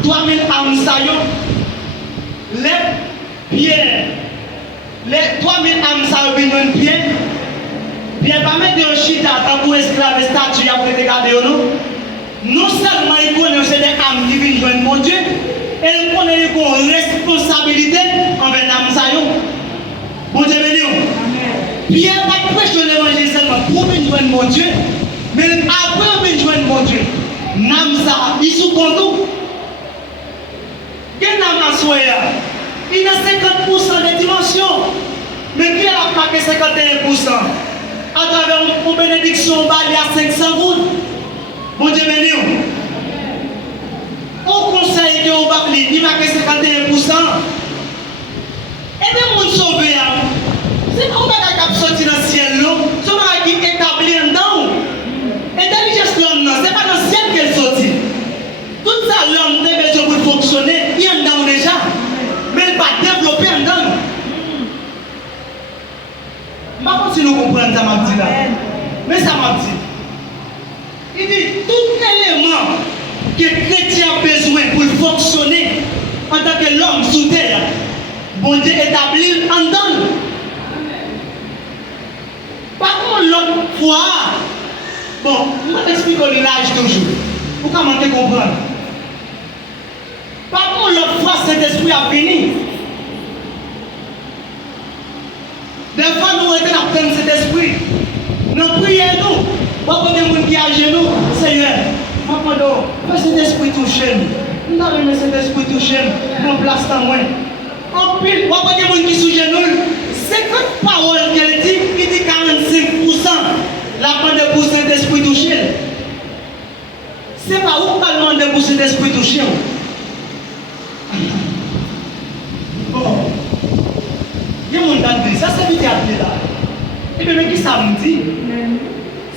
3000 âmes saillants. Les 3000 âmes saillants viennent de Pierre. Pierre pas mettre un chita pour esclave statue après regarder nous. Non seulement il connaît c'est des âmes qui viennent joindre mon Dieu, et il connaît une responsabilité envers les âmes saillants. Bon Dieu béni. Pierre va prêcher l'évangile seulement pour venir joindre mon Dieu, mais après venir joindre mon Dieu, Namsa, il sous compte. Quel n'a pas soya? Il a 50% de dimension, mais Pierre a marqué 51%. À travers une bénédiction, il y a 500 gouttes. Bon Dieu béni. Au conseil que vous avez, il marque 51%. Et bien, mon sauvé, c'est comme ça qui sorti dans le ciel, c'est comme ça qui est établi en dedans. Intelligence l'homme, c'est pas dans le ciel qu'elle sortit. Tout ça, l'homme devait pour fonctionner, il y a en dedans déjà. Mais il va développer en dedans. Je ne sais pas si nous comprenons ça, m'a dit là. Mais ça m'a dit. Il dit tout élément que le chrétien a besoin pour fonctionner en tant que l'homme sous terre, bon Dieu établit en dedans. Par contre, l'autre fois, bon, je m'explique l'âge toujours. Pour comment te comprendre? Par contre, l'autre fois, cet esprit a fini. Des fois, nous étions à prendre cet esprit. Nous prions, nous. Pas pour des gens qui à genoux, Seigneur, fais cet esprit toucher nous. Nous avons cet esprit touché, en place dans moi. En pile, vous voyez des gens qui sont genoux. 50 paroles qu'elle dit, il dit 45%. La demande pour cet esprit touché. C'est pas où qu'on demande pour cet esprit touché. Bon. Il y a des gens qui disent, ça c'est vite à dire là. Et bien, qui ça me dit?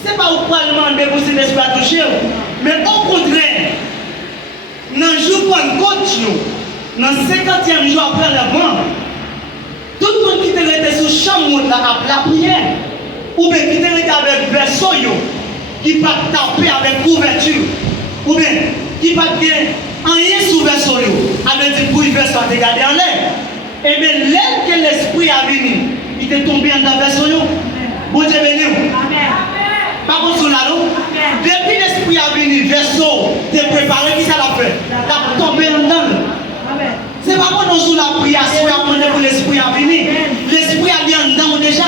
C'est pas où qu'on demande pour cet esprit touché. Mais au contraire, dans le jour où on coach, dans le 50e jour après le vent, tout le monde qui était sur le champ à la prière, ou bien qui était avec verso, qui ne pas taper avec couverture, ou bien qui ne pas rien sous verso, avec du bruit verso à te garder en l'air. Et bien, l'air que l'esprit a venu, il est tombé dans le verso. Bon Dieu béni. Par contre, sur la l'eau, depuis l'esprit a venu, verso, tu es préparé, qui ça l'a fait? Tu as tombé dedans. C'est pas bon sous la prière, c'est pour l'esprit à venir. L'esprit a bien dedans déjà.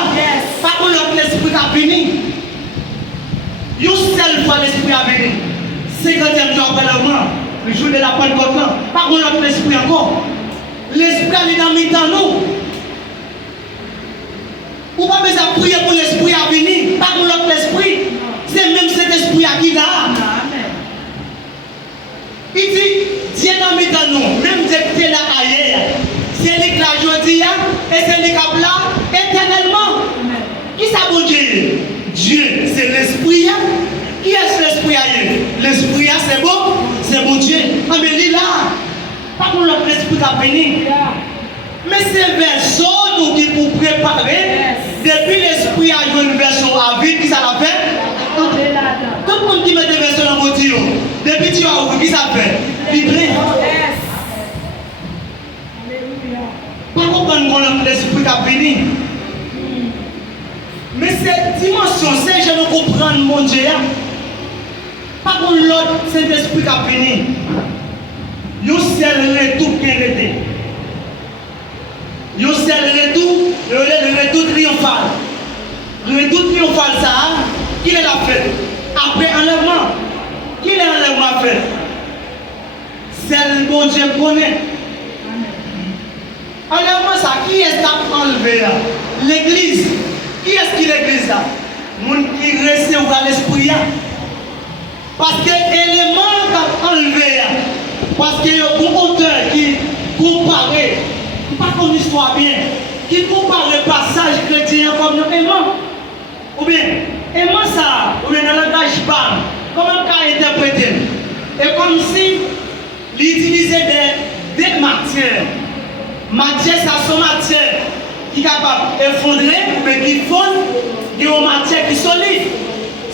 Par contre, l'esprit a venu. Une seule fois l'esprit a venu. 50e jour après le mois, le jour de la Pentecôte. Par contre, l'esprit encore. L'esprit a dans mi-temps nous. Ou pas besoin de prier pour l'esprit à venir. Par contre, l'esprit, c'est même cet esprit à qui là. Il dit, Dieu n'a mis dans nous, même Dieu qui est là ailleurs. C'est lui qui l'a aujourd'hui, et c'est lui qui est là éternellement. Qui ça bon Dieu? Dieu, c'est l'esprit. Qui est l'esprit ailleurs? L'esprit, c'est bon Dieu. Ah, mais il est là. Pas pour l'autre esprit qui a venu. Mais c'est verso nous qui pour préparer. Depuis l'esprit a joué une version à vie, qui ça l'a fait? Tout le monde qui met des versions dans votre Dieu. Depuis tu as ouvert, qui ça fait? Vibrer. Pas comprendre l'esprit qui a venu. Mais cette dimension, c'est je ne comprends mon Dieu. Pas pour l'autre, c'est l'esprit qui a venu. Yo seul retour qui est resté. Yo seul retour, le retour triomphal. Le retour triomphal, ça, qui est la fête? Après enlèvement, qui est l'enlèvement fait? C'est le bon Dieu connaît. Enlèvement, ça, qui est-ce qui a enlevé là? L'église. Qui est-ce qui est l'église là? Moun qui reste à l'esprit là. Parce que l'élément qui a enlevé là. Parce qu'il y a un bon auteur qui compare, pas comme histoire bien, qui compare le passage chrétien comme un aimant. Ou bien, aimant ça, ou bien dans le langage bas, comment on peut interpréter? Et comme si il utilisait des matières. Matière, ça sont matières qui sont capables d'effondrer, mais qui fondent, qui ont matière qui sont solides.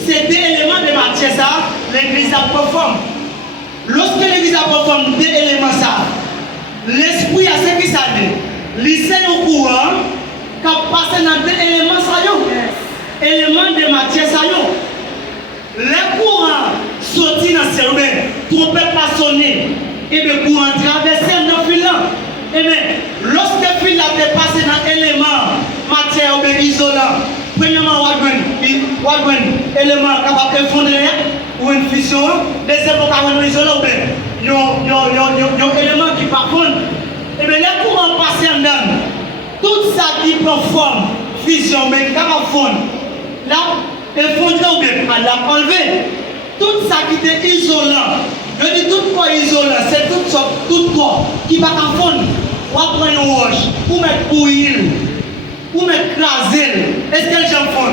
C'est des éléments de matière, ça, l'église a performe. Lorsque l'église a performé des éléments, ça, l'esprit a ce qui ça dit. Lycée au courant, qui a passé dans des éléments, ça y est. Éléments de matière, ça y est. Les courants sortis dans le cerveau, trompette a sonné, et le courant traversé dans le fil là. Et bien, lorsque le fil a dépassé dans l'élément, matière ou isolant, premièrement, on a un élément capable d'effondrer ou une fusion, deuxièmement, on a un isolant, il y a un élément qui parfond. Et bien, les courants passent en dedans, tout ça qui prend forme, fusion, mais qui va fondre, là, effondrer ou bien, elle l'a enlevé. Tout ça qui est isolant, je dis tout quoi isolant, c'est tout quoi qui va fondre. On va prendre une roche, ou mettre bouillir, ou mettre craser. Est-ce qu'elle j'en fond?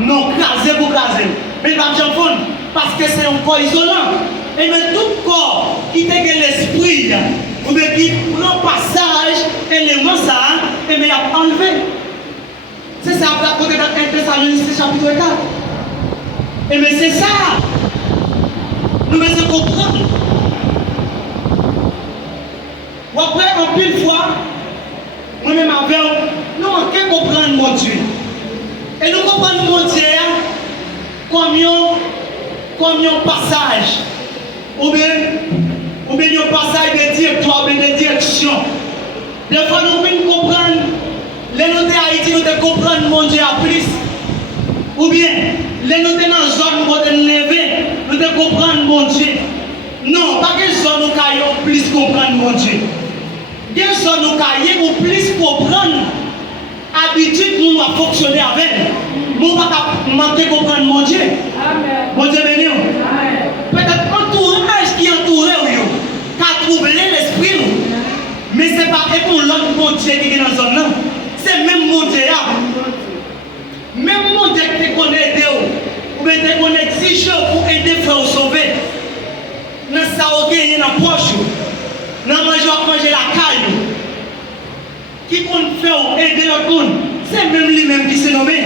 Non, craser pour craser. Mais il va j'en fond parce que c'est un corps isolant. Et mais tout corps qui est l'esprit, ou bien qui prend passage, élément ça, et bien il a enlevé. C'est ça, à côté de 1 Thessaloniciens chapitre 4. Et mais c'est ça. Nous devons comprendre. Ou après, en pile fois, moi-même avec nous manquons comprendre mon Dieu. Et nous comprenons mon Dieu comme un passage. Ou bien un passage de directoire, ou bien de direction. Des fois, nous pouvons comprendre, les notes d'Haïti, nous devons comprendre mon Dieu à plus. Ou bien, les notes dans la zone, nous devons lever, nous devons comprendre mon Dieu. Non, pas que zone. gens nous caillons plus comprendre mon Dieu. Des gens nous caillons plus comprendre habitude nous à fonctionner avec. Nous pas manquer comprendre mon Dieu. Amen. Mon Dieu béni. Peut-être entourage qui entoure qui a troublé l'esprit. Mais ce n'est pas pour l'autre mon Dieu qui est dans la zone. C'est même mon Dieu. Même mon Dieu qui connaît Dieu. Ou bien qui connaît 10 jours pour aider frère à sauver. Dans ça, on gagne dans la poche. Dans manger la caille. Qui compte faire aider l'autre monde. C'est même lui-même qui s'est nommé.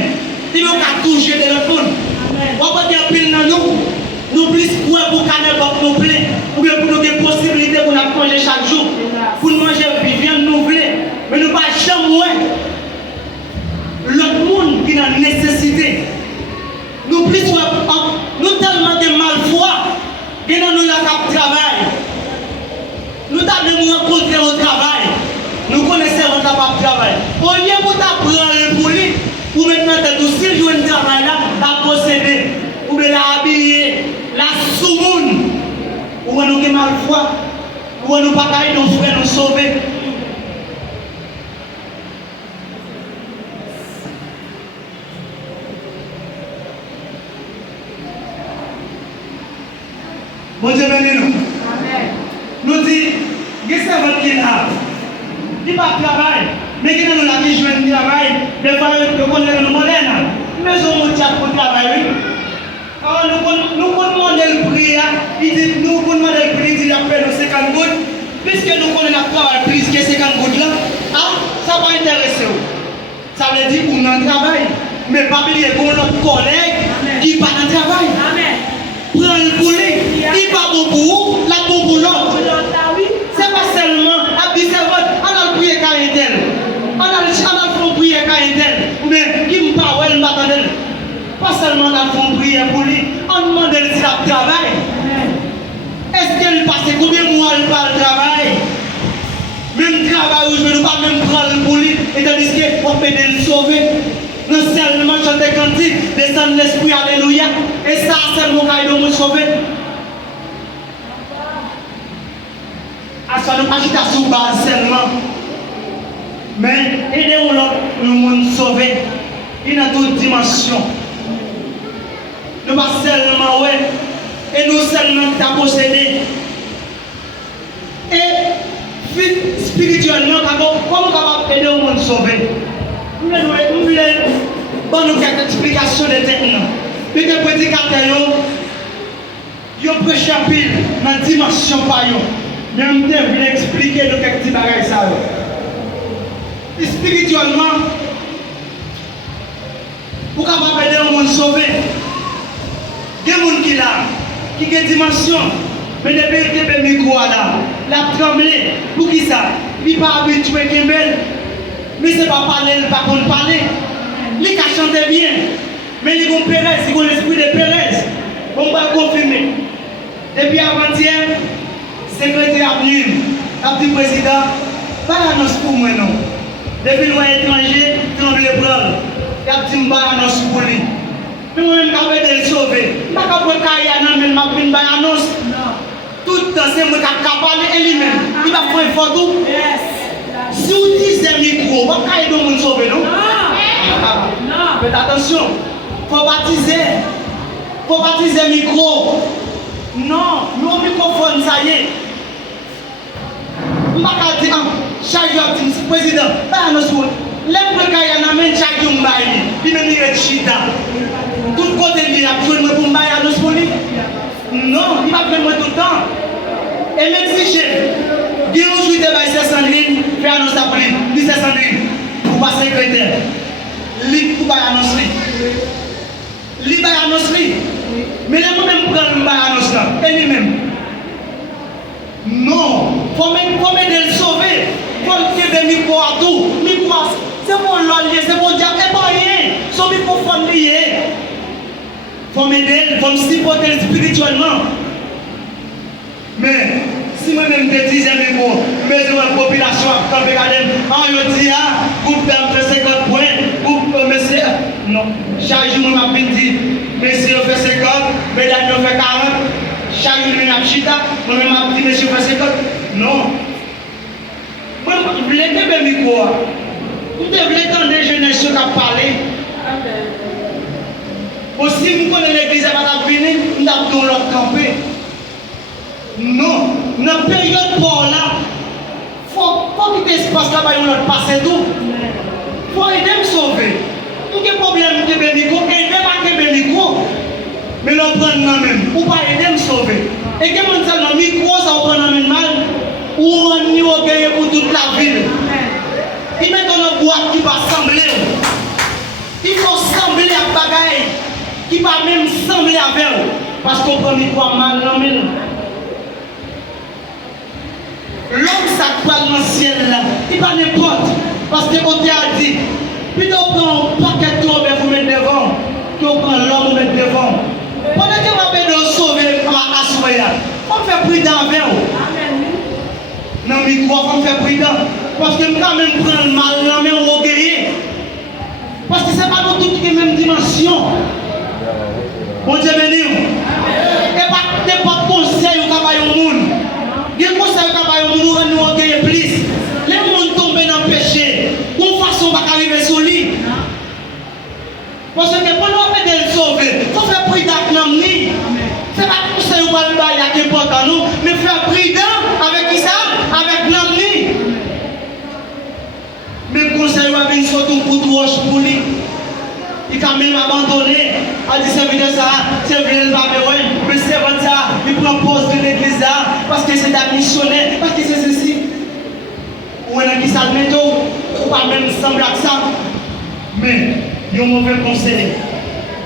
Il n'a pas touché de l'autre monde. On va dire pile dans nous. Nous plus quoi pour qu'on nous plaît. Ou bien pour nous des possibilités pour nous manger chaque jour. Pour nous manger viande nous voulons. Mais nous ne pas jamais l'autre monde qui a une nécessité. Nous plus nous tellement de malfoi que nous la cap travail. Nous avons rencontré au travail. Nous connaissons votre travail. Au lieu de t'apprendre le poli, ou maintenant de nous si jouer un travail là, à posséder, ou de la habiller, la soumoune, ou nous avons malfoi, ou nous pas nos frères nous sauver. Bon Dieu béni nous. Nous dit, qu'est-ce que c'est qui est là? Il va travailler, mais qui nous a dit je vais travailler, des fois nous connaissons le modèle. Mais on nous dit pour travailler. Nous demandons le prix, il dit nous demandons le prix, il dit après nous 50 gouttes. Puisque nous connaissons le travail plus que 50 gouttes là, ça va intéresser. Ça veut dire qu'on a un travail, mais pas oublier qu'on a notre collègue qui part en travail. Prends le poulet, il va bon pour vous, la bon pour l'autre. C'est pas seulement habiter votre, on a le prier qu'à un tel, on a le prier qu'à un tel, mais qui me parle, elle m'attendait. Pas seulement on a le prier pour lui, on demande si elle travaille. Est-ce qu'elle passe combien de mois elle parle travail? Même travail où je ne veux pas même prendre pour lui, et tandis qu'on peut le sauver. Nous seulement chanter cantique, descendre l'esprit, alléluia. Et ça, c'est mon cas, il nous sauver. À ça, nous ne pas chuter sur base seulement. Mais aidez-nous le monde sauver. Il y a toute dimension. Nous pas seulement, ouais. Et nous seulement qui avons possédé. Et spirituellement, comment on va aider le monde sauver? Nous voulons quelques explications de terrain. Puis que prédicateurs, ils prêchent un pile dans la dimension par eux. Mais je voulais expliquer de quelques petits bagages ça. Spirituellement, pour capable aider le monde sauver, il y a des gens qui là, qui ont une dimension, mais depuis que le micro là, la tremblé, pour qui ça? Il n'est pas habitué à belle. Mais ce n'est pas parler, il ne pas parler. Il a chanté bien. Mais il y a un Pérez, il y a l'esprit de Pérez. On va confirmer. Depuis avant-hier, secrétaire venu, le petit président, pas d'annonce pour moi non. Depuis le étranger, tremble les bras. Il y a un petit annonce pour lui. Mais moi-même, je vais le sauver. Je ne vais pas faire une annonce. Tout le temps, c'est moi qui vais parler et lui-même. Il va faire une photo. Si vous utilisez le micro, vous ne pouvez pas vous sauver, non? Non. Faites attention. Il faut baptiser. Il faut baptiser le micro. Non, le microphone, ça y est. Je ne vais pas dire, chaque jour, président, pas nous sauver. Les précaires, ils amènent chaque jour, ils me disent chita. Tout côté, il a besoin de me faire nous sauver. Non, il va faire tout le temps. Et même si j'ai. Dis aujourd'hui de Sandrine, fais annonce à lui. Dis Sandrine, pour pas secrétaire. Lui pour pas annoncer. Lui va annoncer. Mais les gens-même prennent pas annoncer là. Et lui-même. Non. Faut m'aider le sauver. Faut le des micros à tout. Micro, c'est pour l'allier, c'est pour dire, et pas rien. Son microphone lié. Faut m'aider, faut me supporter spirituellement. Mais si moi-même je disais mes mots, mais la population quand je regarde, on dit groupe d'hommes fait 50 points, groupe monsieur. Non, chaque jour je me dis, monsieur fait 50, mesdames fait 40, chaque jour je me chita, Moi-même, je dis, monsieur, parce que non. Moi, je voulais que le micro. Vous devez entendre des jeunes qui parlent. Aussi, vous connaissez l'église à la venir, nous avons l'autre campé. Non, dans la période pour là, il faut quitter l'espace là-bas, on a passé tout. Il faut aider à me sauver. Tout le problème de Bénico, aider à Bénico. Mais l'on prend la même, ou pas aider à me sauver. Et que mon salon, micro, ça va prendre la même mal, ou on y va gagner pour toute la ville. Il met dans une boîte qui va sembler. Il faut sembler à bagaille, qui va même sembler avec eux. Parce qu'on prend micro mal dans le l'homme s'accroît dans le ciel là, il va n'importe. Parce que on t'a dit, plutôt prendre un paquet de tours pour mettre devant, que on prend l'homme pour mettre devant. Pendant que ma peine de sauver à assoyer, on fait prudent avec vous. Non, mais quoi, on fait prudent. Parce que quand même prendre le mal, là, mais on va gagner. Parce que ce n'est pas nous tous qui ont la même dimension. Bon Dieu béni. Et pas n'importe conseil au travail au monde. Il y a des conseils au travail au monde, nous allons gagner plus. Les gens tombent dans le péché. Une façon va arriver sur lui. Parce que pendant qu'on fait de sauver, il faut faire prudent avec l'homme. Ce n'est pas un conseil au travail qui est important, nous, mais faire prudent avec qui ça? Avec l'homme. Mais le conseil va venir sur ton coup de roche pour lui. Il a même abandonné. Il a dit c'est venu ça, c'est venu le babéoï. Mais c'est vrai ça, il prend pause de l'église là, parce que c'est un missionnaire, parce que c'est ceci. Ou il y a qui s'admet ou pas même semble à ça. Mais il y a un mauvais conseil,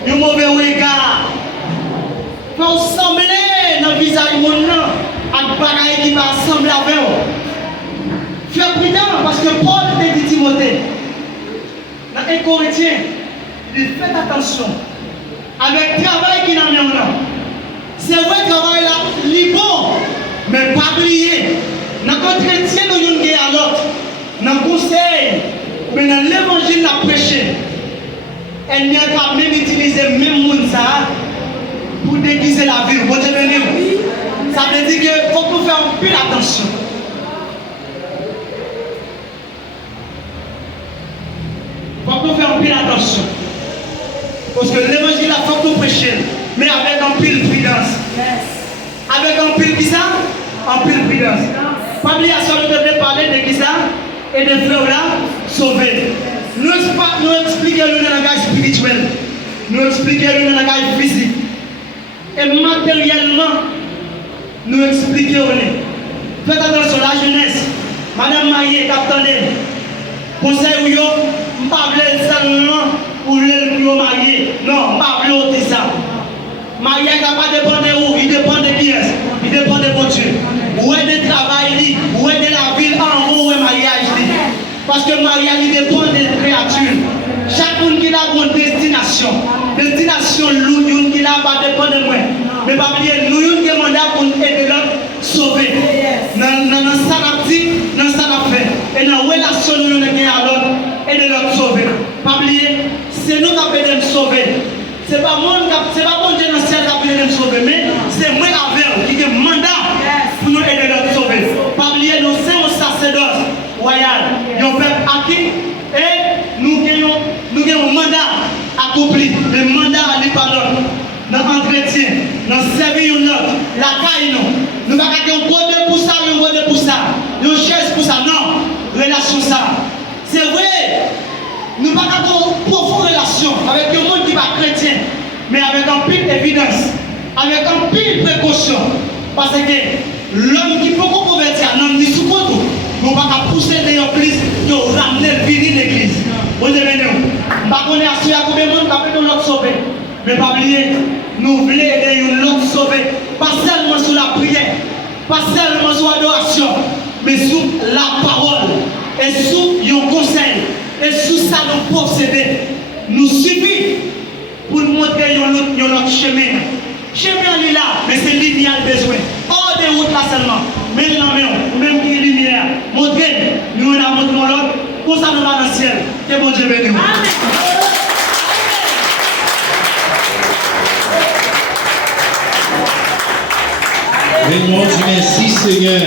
il y a un mauvais regard. Il faut sembler dans le visage de mon nom, avec bagaille qui va sembler avec vous. Fais prudent parce que Paul te dit Timothée, dans 1 Corinthiens, il fait attention avec le travail qu'il a mis en œuvre. C'est vrai, le travail là, il est bon, mais pas oublier. Dans l'entretien de l'une à l'autre, dans le conseil, mais dans l'évangile la prêcher, elle n'y a pas même utilisé même monde ça pour déguiser la vie. Vous avez ça veut dire qu'il faut nous faire plus attention. Il faut qu'on fasse un peu attention. Parce que l'évangile, il faut qu'on prêche, mais avec un pile prudence. Avec un pile qui ça? Un pile prudence. Pas oublier à ce que nous devons parler de qui ça? Et de frères là, sauvés. Nous expliquons le langage spirituel. Nous expliquons le langage physique. Et matériellement, nous expliquons. Faites attention à la jeunesse. Madame Marie, attendez. Conseil où yo, je ne pas seulement pour le marié. Non, je ne pas dire ça. Marié n'a pas dépend de où, il dépend de qui est. Il dépend de bon Dieu. Où est le travail, où est de la ville en haut, où est le mariage. Parce que le mariage il dépend des créatures. Chacun qui a une destination. Destination, l'union qui a pas dépend de moi. Mais pas oublier, nous qui demandons pour aider l'autre sauver. Dans ça n'a dit, dans ça n'a fait. Et dans la relation nous avons à l'autre, aider l'autre sauver. Pas oublier, c'est nous qui avons sauver. Ce n'est pas mon Dieu dans le ciel qui a appelé de sauver, mais c'est moi avec qui ai mandat pour nous aider l'autre sauver. Pas oublier, nous sommes un sacerdoce royal. Nous sommes peuple acquis et nous avons un mandat accompli. Le mandat à l'État dans l'entretien, dans le service de l'autre, la caille, nous ne pouvons pas un bonheur pour ça, un bonheur pour ça, une chaise pour ça. Non, relation ça. C'est vrai, nous ne pouvons pas avoir une profonde relation avec un monde qui va chrétien, mais avec un pile d'évidence, avec un pile de précaution. Parce que l'homme qui peut convertir, l'homme dit sous côté, nous ne pouvons pas pousser d'ailleurs plus que ramener le vini de l'église. Vous devez nous. Je ne sais pas si combien de monde qui a fait l'autre sauver. Mais pas oublier, nous voulons aider l'autre sauver. Pas seulement sur la prière, pas seulement sur l'adoration, mais sur la parole. Et sur un conseil. Et sur ça nous posséder. Nous suffit pour nous montrer notre chemin. Chemin est là, mais c'est lui qui a besoin. Hors de route là seulement. Mais nous même qui est lumière. Montrez, nous avons montré l'autre. Pour ça nous va dans le ciel. Que bon Dieu bénisse. Amen. Vraiment, tu merci Seigneur.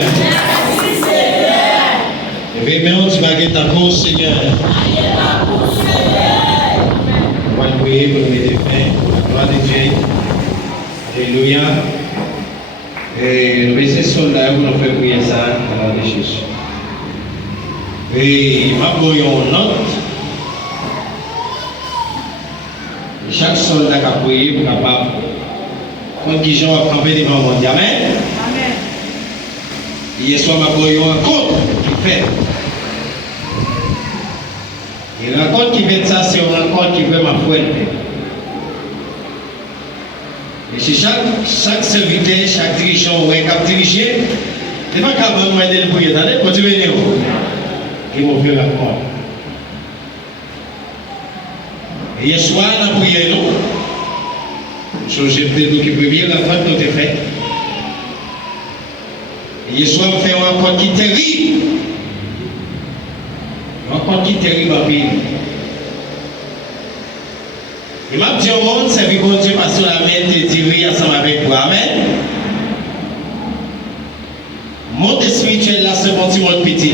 Vraiment, tu vas ta cause Seigneur. On va prier pour nous mettre fin pour la gloire de Dieu. Alléluia. Et nous laissons soldats pour nous faire prier ça dans la Jésus. Et il m'a pris une note. Chaque soldat qui a prié pour capable. Quand qui gens a campé devant mon Dieu. Amen. Hier soir, m'a pris un compte qui fait. Et le rencontre qui fait ça, c'est une rencontre qui veut ma foi. Et c'est chaque serviteur, chaque dirigeant ou un cap dirigé, c'est pas qu'à moi de le prier. Attendez, continuez. Ils vont faire la croix. Et hier soir, on a prié nous. J'ai peut-être qui peut bien la croix que nous avons fait. Et hier soir, on fait un rencontre qui est terrible. Un rencontre qui est terrible en pays. Il m'a dit au monde, c'est que bon Dieu passe sur la main et dit oui ensemble avec toi. Amen. Monde spirituel là, c'est bon Dieu, mon petit.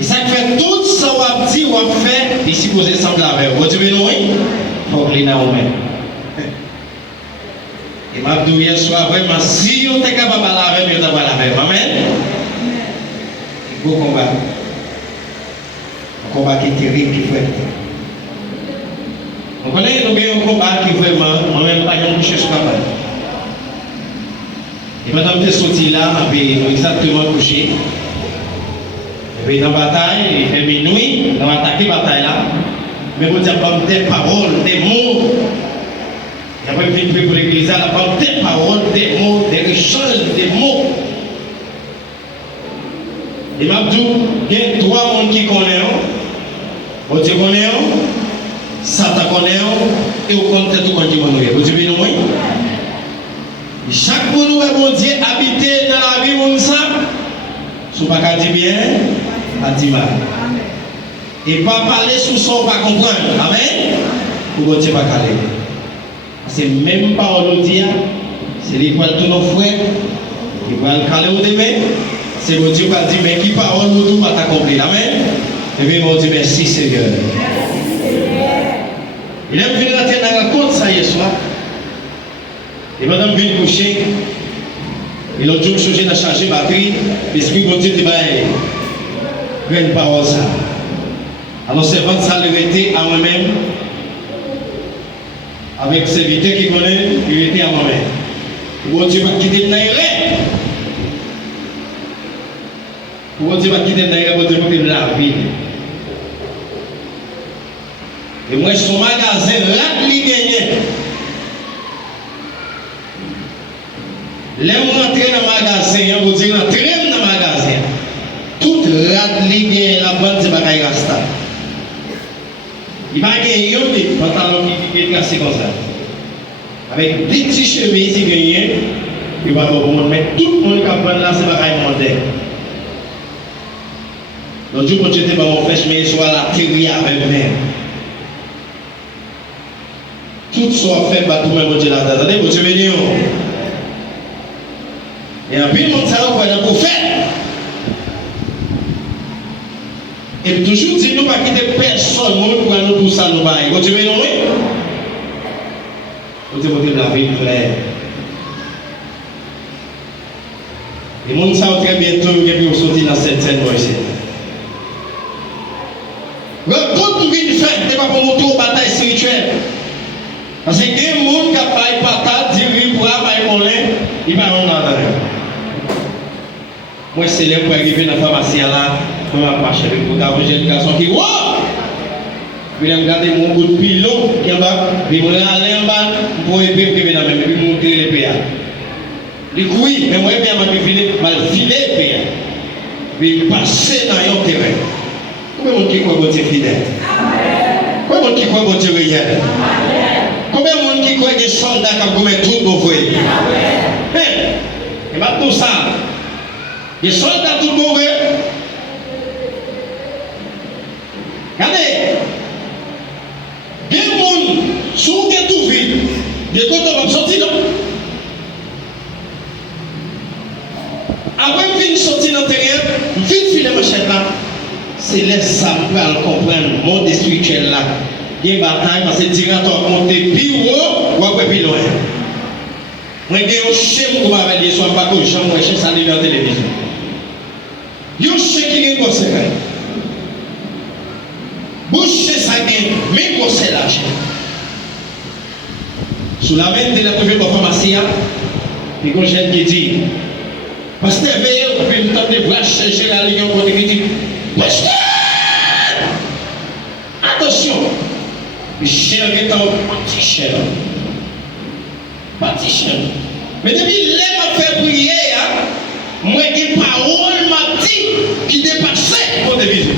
Et ça fait tout ce qu'on a dit ou a fait, il s'y pose ensemble avec vous. Vous dites non, oui? Il faut que les gens et m'a dit hier soir, vraiment, si on est capable de parler avec vous, on va parler avec vous. Amen. Il faut combattre. Un combat qui est terrible, qui faut être. On connaît un combat qui vraiment, moi-même, pas de coucher sur la balle. Et madame est sortie là, nous exactement couché. Et puis dans la bataille, il fait minuit, on a attaqué la bataille là. Mais vous dites pas des paroles, des mots. Et après, vous venez pour l'église, là, pas des paroles, des mots, des échanges, des mots. Et m'a dit, il y a 3 personnes qui connaissent. Vous dites connaissez, Satan connaît, et vous connaissez tout le monde. Vous dites non, oui? Chaque monde, bon Dieu, habiter dans la vie, on sait. Si vous ne pouvez pas dire bien, pas dire mal. Et pas parler sous son, pas comprendre. Amen. Pour Dieu, pas caler. C'est même pas on nous dit, c'est l'étoile de nos frères qui va le caler au demain. C'est mon Dieu qui va dire, mais qui parole nous tout pas t'accomplir. Amen. Et puis, mon Dieu, merci Seigneur. Il est venu dans la compte ça hier soir. Et madame vient coucher. Et l'autre jour, je suis chargé batterie. L'esprit de Dieu dit, une parole ça. Alors, c'est quand ça l'arrêter à moi-même. Avec ses serviteurs qui connaissent, il était à moi-même. Bon Dieu va quitter le naïré. Bon Dieu va quitter le naïré, bon Dieu va quitter la vie. Et moi, son magasin, là, il gagne. Là, on entre dans le magasin, on dit, on entre dans le magasin. Toute rate, il gagne la bande de bagaille rasta. Il va gagner des pantalons qui est tracé comme ça. Avec des petits chemises, il gagne. Il va pour monde. Mais tout le monde qui prend là, c'est bagaille mondaine. Donc, je peux jeter par mon flèche, mais il soit la théorie avec moi. Tout soit fait par tout le monde là. Attendez, vous venez où? Et en plus, le monde s'arrête pour être prophète. Et toujours dire nous pas quitter personne pour nous pour ça nous bailler. Vous venez où? Vous devez la vie claire. Les gens savent très bientôt que vous sortir dans cette scène ici. Quand nous venons faire, ce n'est pas pour monter aux batailles spirituelles. Parce que les gens qui ont fait patate, dire pour avoir un il va en avoir. Moi, c'est là pour arriver dans la pharmacie là, je vais marcher avec vous, j'ai un garçon qui wow! Puis je regarde mon bout de pilot qui est en bas, puis je vais aller en bas pour aider dans la même, puis je monter les péas. Je dis oui, mais moi, je vais mal filer les péas. Puis passer dans un terrain. Combien de gens qui croient que Dieu est fidèle? Combien de gens qui croient que Dieu est réel? Combien de gens qui croient que les soldats qui commettent tout nos frères? Et maintenant tout ça, les soldats tout mauvais. Regardez, des gens, si vous êtes tout vide, des côtés vont sortir, non? c'est là ça me peut comprendre le monde spirituel là. Il y a une bataille parce que directeur monter plus haut ou après plus loin. Moi j'ai un chien qui m'a dit soit pas que j'aime moi chien ça dans la télévision. Yo chien qui est conséquent. Bouche ça gagne mais c'est l'argent. Sous la main de la trouvé pour pharmacie et quand j'ai dit pasteur veille puis le temps de voir chercher la ligne pour qui dit pasteur attention le chien est un petit chien mais depuis les m'a fait prier moi des paroles m'a dit qui dépassait mon division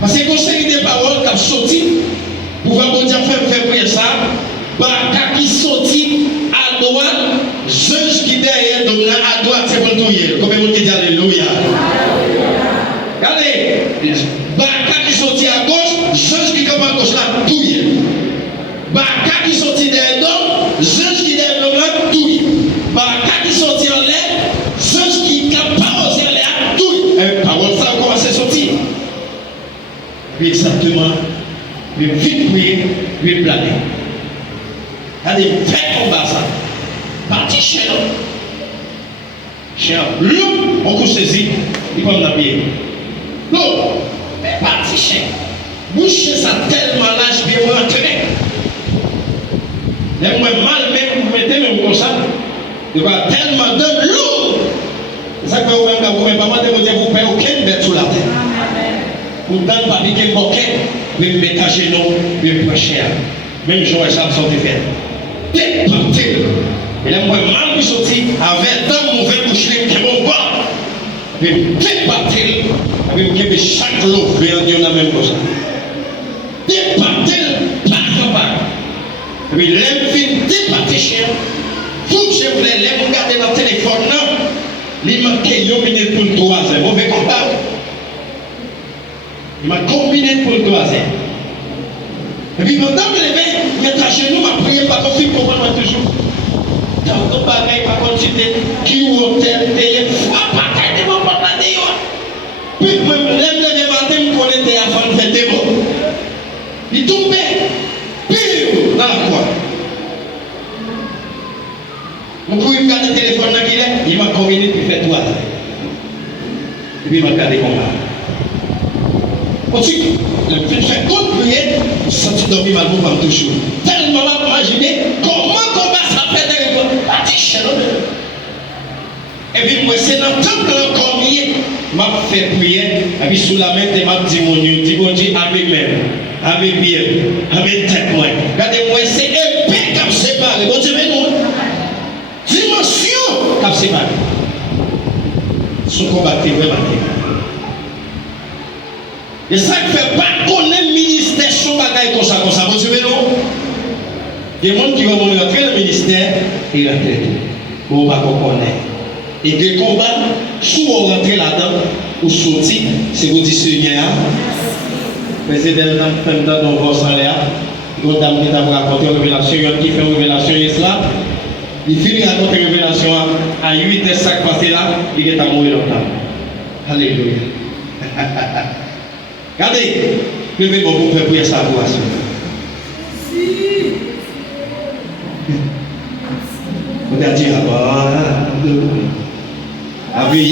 parce que conseil des paroles qui sorti pour voir bon Dieu faire prier ça baraka qui sorti à droite juge qui derrière donc à droite c'est pour tout comme on dit alléluia regardez baraka qui sorti à gauche juge qui comme à gauche là tout baraka qui sorti derrière donc juge qui derrière donc là tout baraka qui sorti en l'air juge qui capable aussi en l'air tout parole ça commence à sortir puis exactement puis vite prier puis planer. Allez, faites combat ça. Parti chien. Chien, loup, on couche saisi, il va me pied. Non, mais parti chien. Boucher ça tellement lâche, bien rentré. Et moi, mal même, vous mettez même comme ça. Il va tellement de loup. C'est ça que vous même vous ne pouvez pas demander, vous ne payez aucune bête sur la terre. Vous ne donnez pas piquer boquet, vous me mettez à genoux, vous me prenez cher. Même jour, ça me sortit fait. Départé. Et là, moi, mal qui sorti avec un mauvais boucher qui est mon bas. Mais départé. Avec chaque lot, il y a la même chose. Départé, pas de pas. Et puis, l'aime fin départé chien. Vous, je voulais l'aime regarder dans le téléphone. Il m'a fait 1 minute pour le 3 heures. Mauvais combat. Il m'a combiné pour le 3 heures. Et puis pendant que les mecs mettent à genoux, m'a prié par contre, il comprend toujours. Tant que pareil, par contre, c'était qui ou hôtel, t'es fois pas qu'à mon papa d'ailleurs. Puis même le matin, je connais avant de faire des mots. Il tombait, pire, dans la croix. Mon coup, il me garde le téléphone là qu'il est, il m'a combiné puis fait 3 heures. Et puis il m'a gardé comme ça. Ensuite, le fait contre prier, ça tu dormis mal pour toujours. Tellement imaginer comment ça fait des réponses. Et puis moi, c'est dans le temps que combien m'a fait prier, et puis sous la main de m'a dit mon Dieu, dit mon Dieu, avec même, avec bien, avec tête moi. Regardez-moi, c'est épée qui me sépare. Bon Dieu, mais nous, dimension qui me sépare. Son combat est vraiment. Et ça ne fait pas qu'on ait ministère son bagage comme ça, vous savez non? Il y a des gens qui vont rentrer dans le ministère et rentrer tout. On va comprendre. Et des combats, soit on rentre là-dedans, ou sortir, c'est vous dire Seigneur, président dans vos salaires, une dame qui t'a raconté une révélation, qui fait une révélation islam, il finit à raconter une révélation à 8 des sacs passés là, il est à mourir longtemps. Alléluia. Regardez, je vais vous faire prier ça pour vous. On a dit ah oui.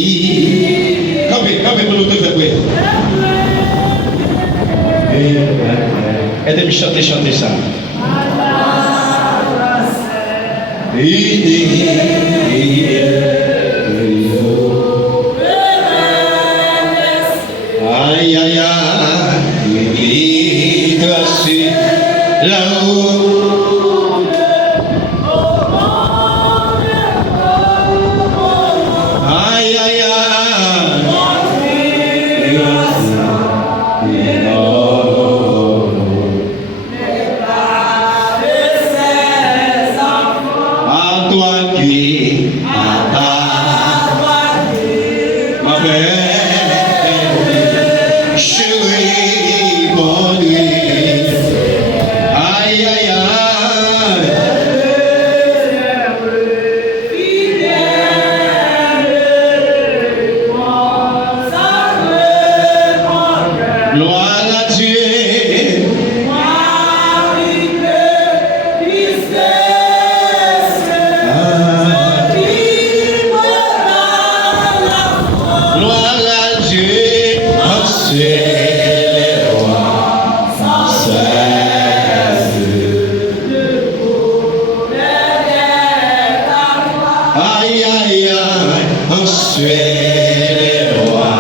Quand vous nous faire prier. Aidez-moi chanter ça. Aïe aïe aïe, grâce là-haut. Aïe aïe aïe, grâce là-haut. À toi qui ma belle. Chérie, bonne nuit. Aïe, les rois aïe aïe aïe, ensuite les rois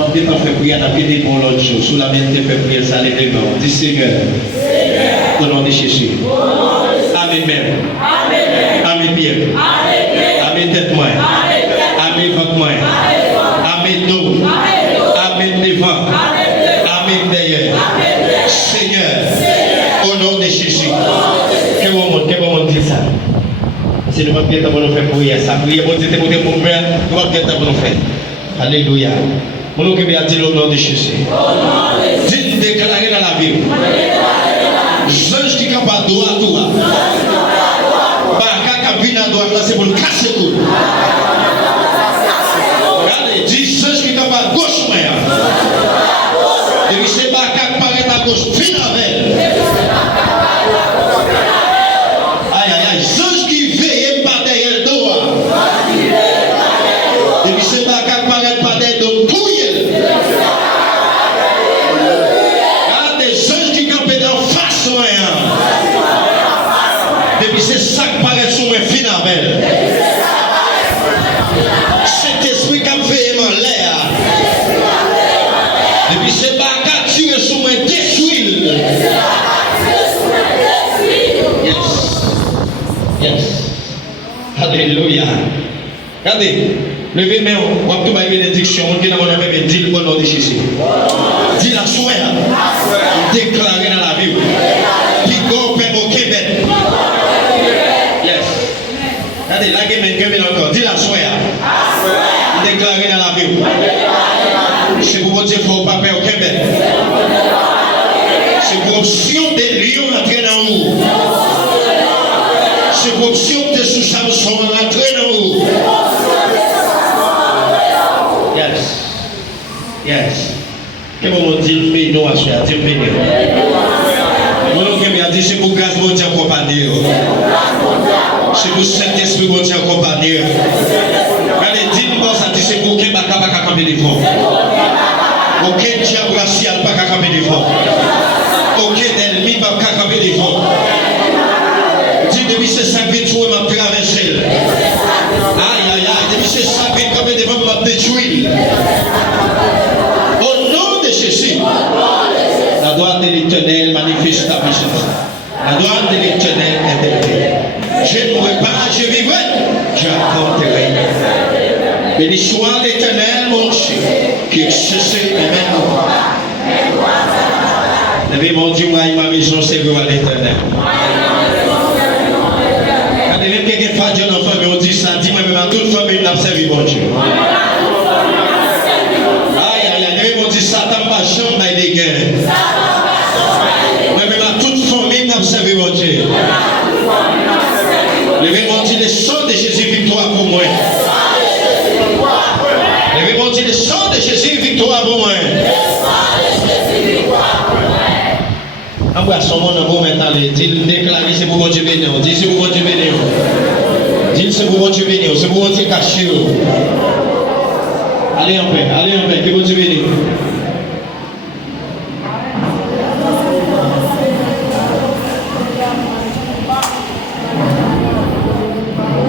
on peut pas faire prière, on a prié pour l'autre chose. Sous la main, tu fais prière, ça les deux mains. Dis Seigneur, au nom de Jésus. Amen même. Amen bien. Amen tête moi. Amen ventre moi. Amen dos. Amen devant. Amen derrière. Seigneur, au nom de Jésus. Que bon monde dit ça. C'est le moment que nous faire prière. Ça prière, bon Dieu, pour mon frère, nous allons faire. Alléluia. Nous qui bien dire au nom de Jésus. Dites déclarer dans la Bible. Ange qui n'a pas droit à toi. Baka qui vient droit c'est pour le casser tout. Regardez, dis ange qui n'a pas gauche moyen. Et puis c'est Baka qui paraît à gauche, fin avec. Aïe aïe aïe, ange qui veille pas derrière le droit. Et puis c'est Baka qui paraît pas derrière le dos. Depuis c'est ça qui paraît sur mes fins avec. Cet esprit qui a fait en l'air. Depuis c'est pas qu'à tuer sur mes détruire. Yes. Alléluia. Regardez. Levez main, on va tout faire bénédiction. On dit même dit au nom de Jésus. Dis la soie. Déclarer dans la Bible. Qui gope au Québec. Yes. Regardez, la game encore. Dis la soie. Déclarer dans la Bible. C'est pour vous dire qu'il ne faut pas faire au Québec. C'est pour option des lions d'entrer dans vous. C'est pour option des sous-Samson d'entrer dans vous. Yes. Que vous dites, mais nous, à ce moment-là, dites, mais nous. Nous, qui bien dit, c'est pour grâce, mon Dieu, accompagner. C'est pour Saint-Esprit, mon Dieu, accompagner. Regardez, dites-moi ça, c'est pour aucun baka pas camper devant. Aucun diable racial pas camper devant. Aucun ennemi pas camper devant. Dites, depuis c'est ça que tu m'as traversé. Aïe, aïe, aïe, depuis c'est ça que camper devant m'a détruit. Au nom de Jésus, la droite de l'Éternel manifeste ta puissance. La droite de l'Éternel est élevée. Je ne mourrai pas, je vivrai, je raconterai. Béni soit l'Éternel, mon Dieu, qui exerce les mêmes pouvoirs. Levez mon Dieu, moi et ma maison, c'est vous à l'Éternel. Quand même quelqu'un fait Dieu dans la famille, on dit ça, dis-moi même à toute famille, on a servi mon Dieu. Satan pas jamais des guerres. Même à toute famille, nous servi mon Dieu. Levez-moi dit le sang de Jésus, victoire pour moi. Levez-moi dit le sang de Jésus, victoire pour moi. Envoie son monde en vous maintenant. Dis déclarer c'est pour mon Dieu béni. Dis c'est pour mon Dieu béni. Dis c'est pour mon Dieu béni. C'est pour mon Dieu caché. Allez en paix, que mon Dieu béni.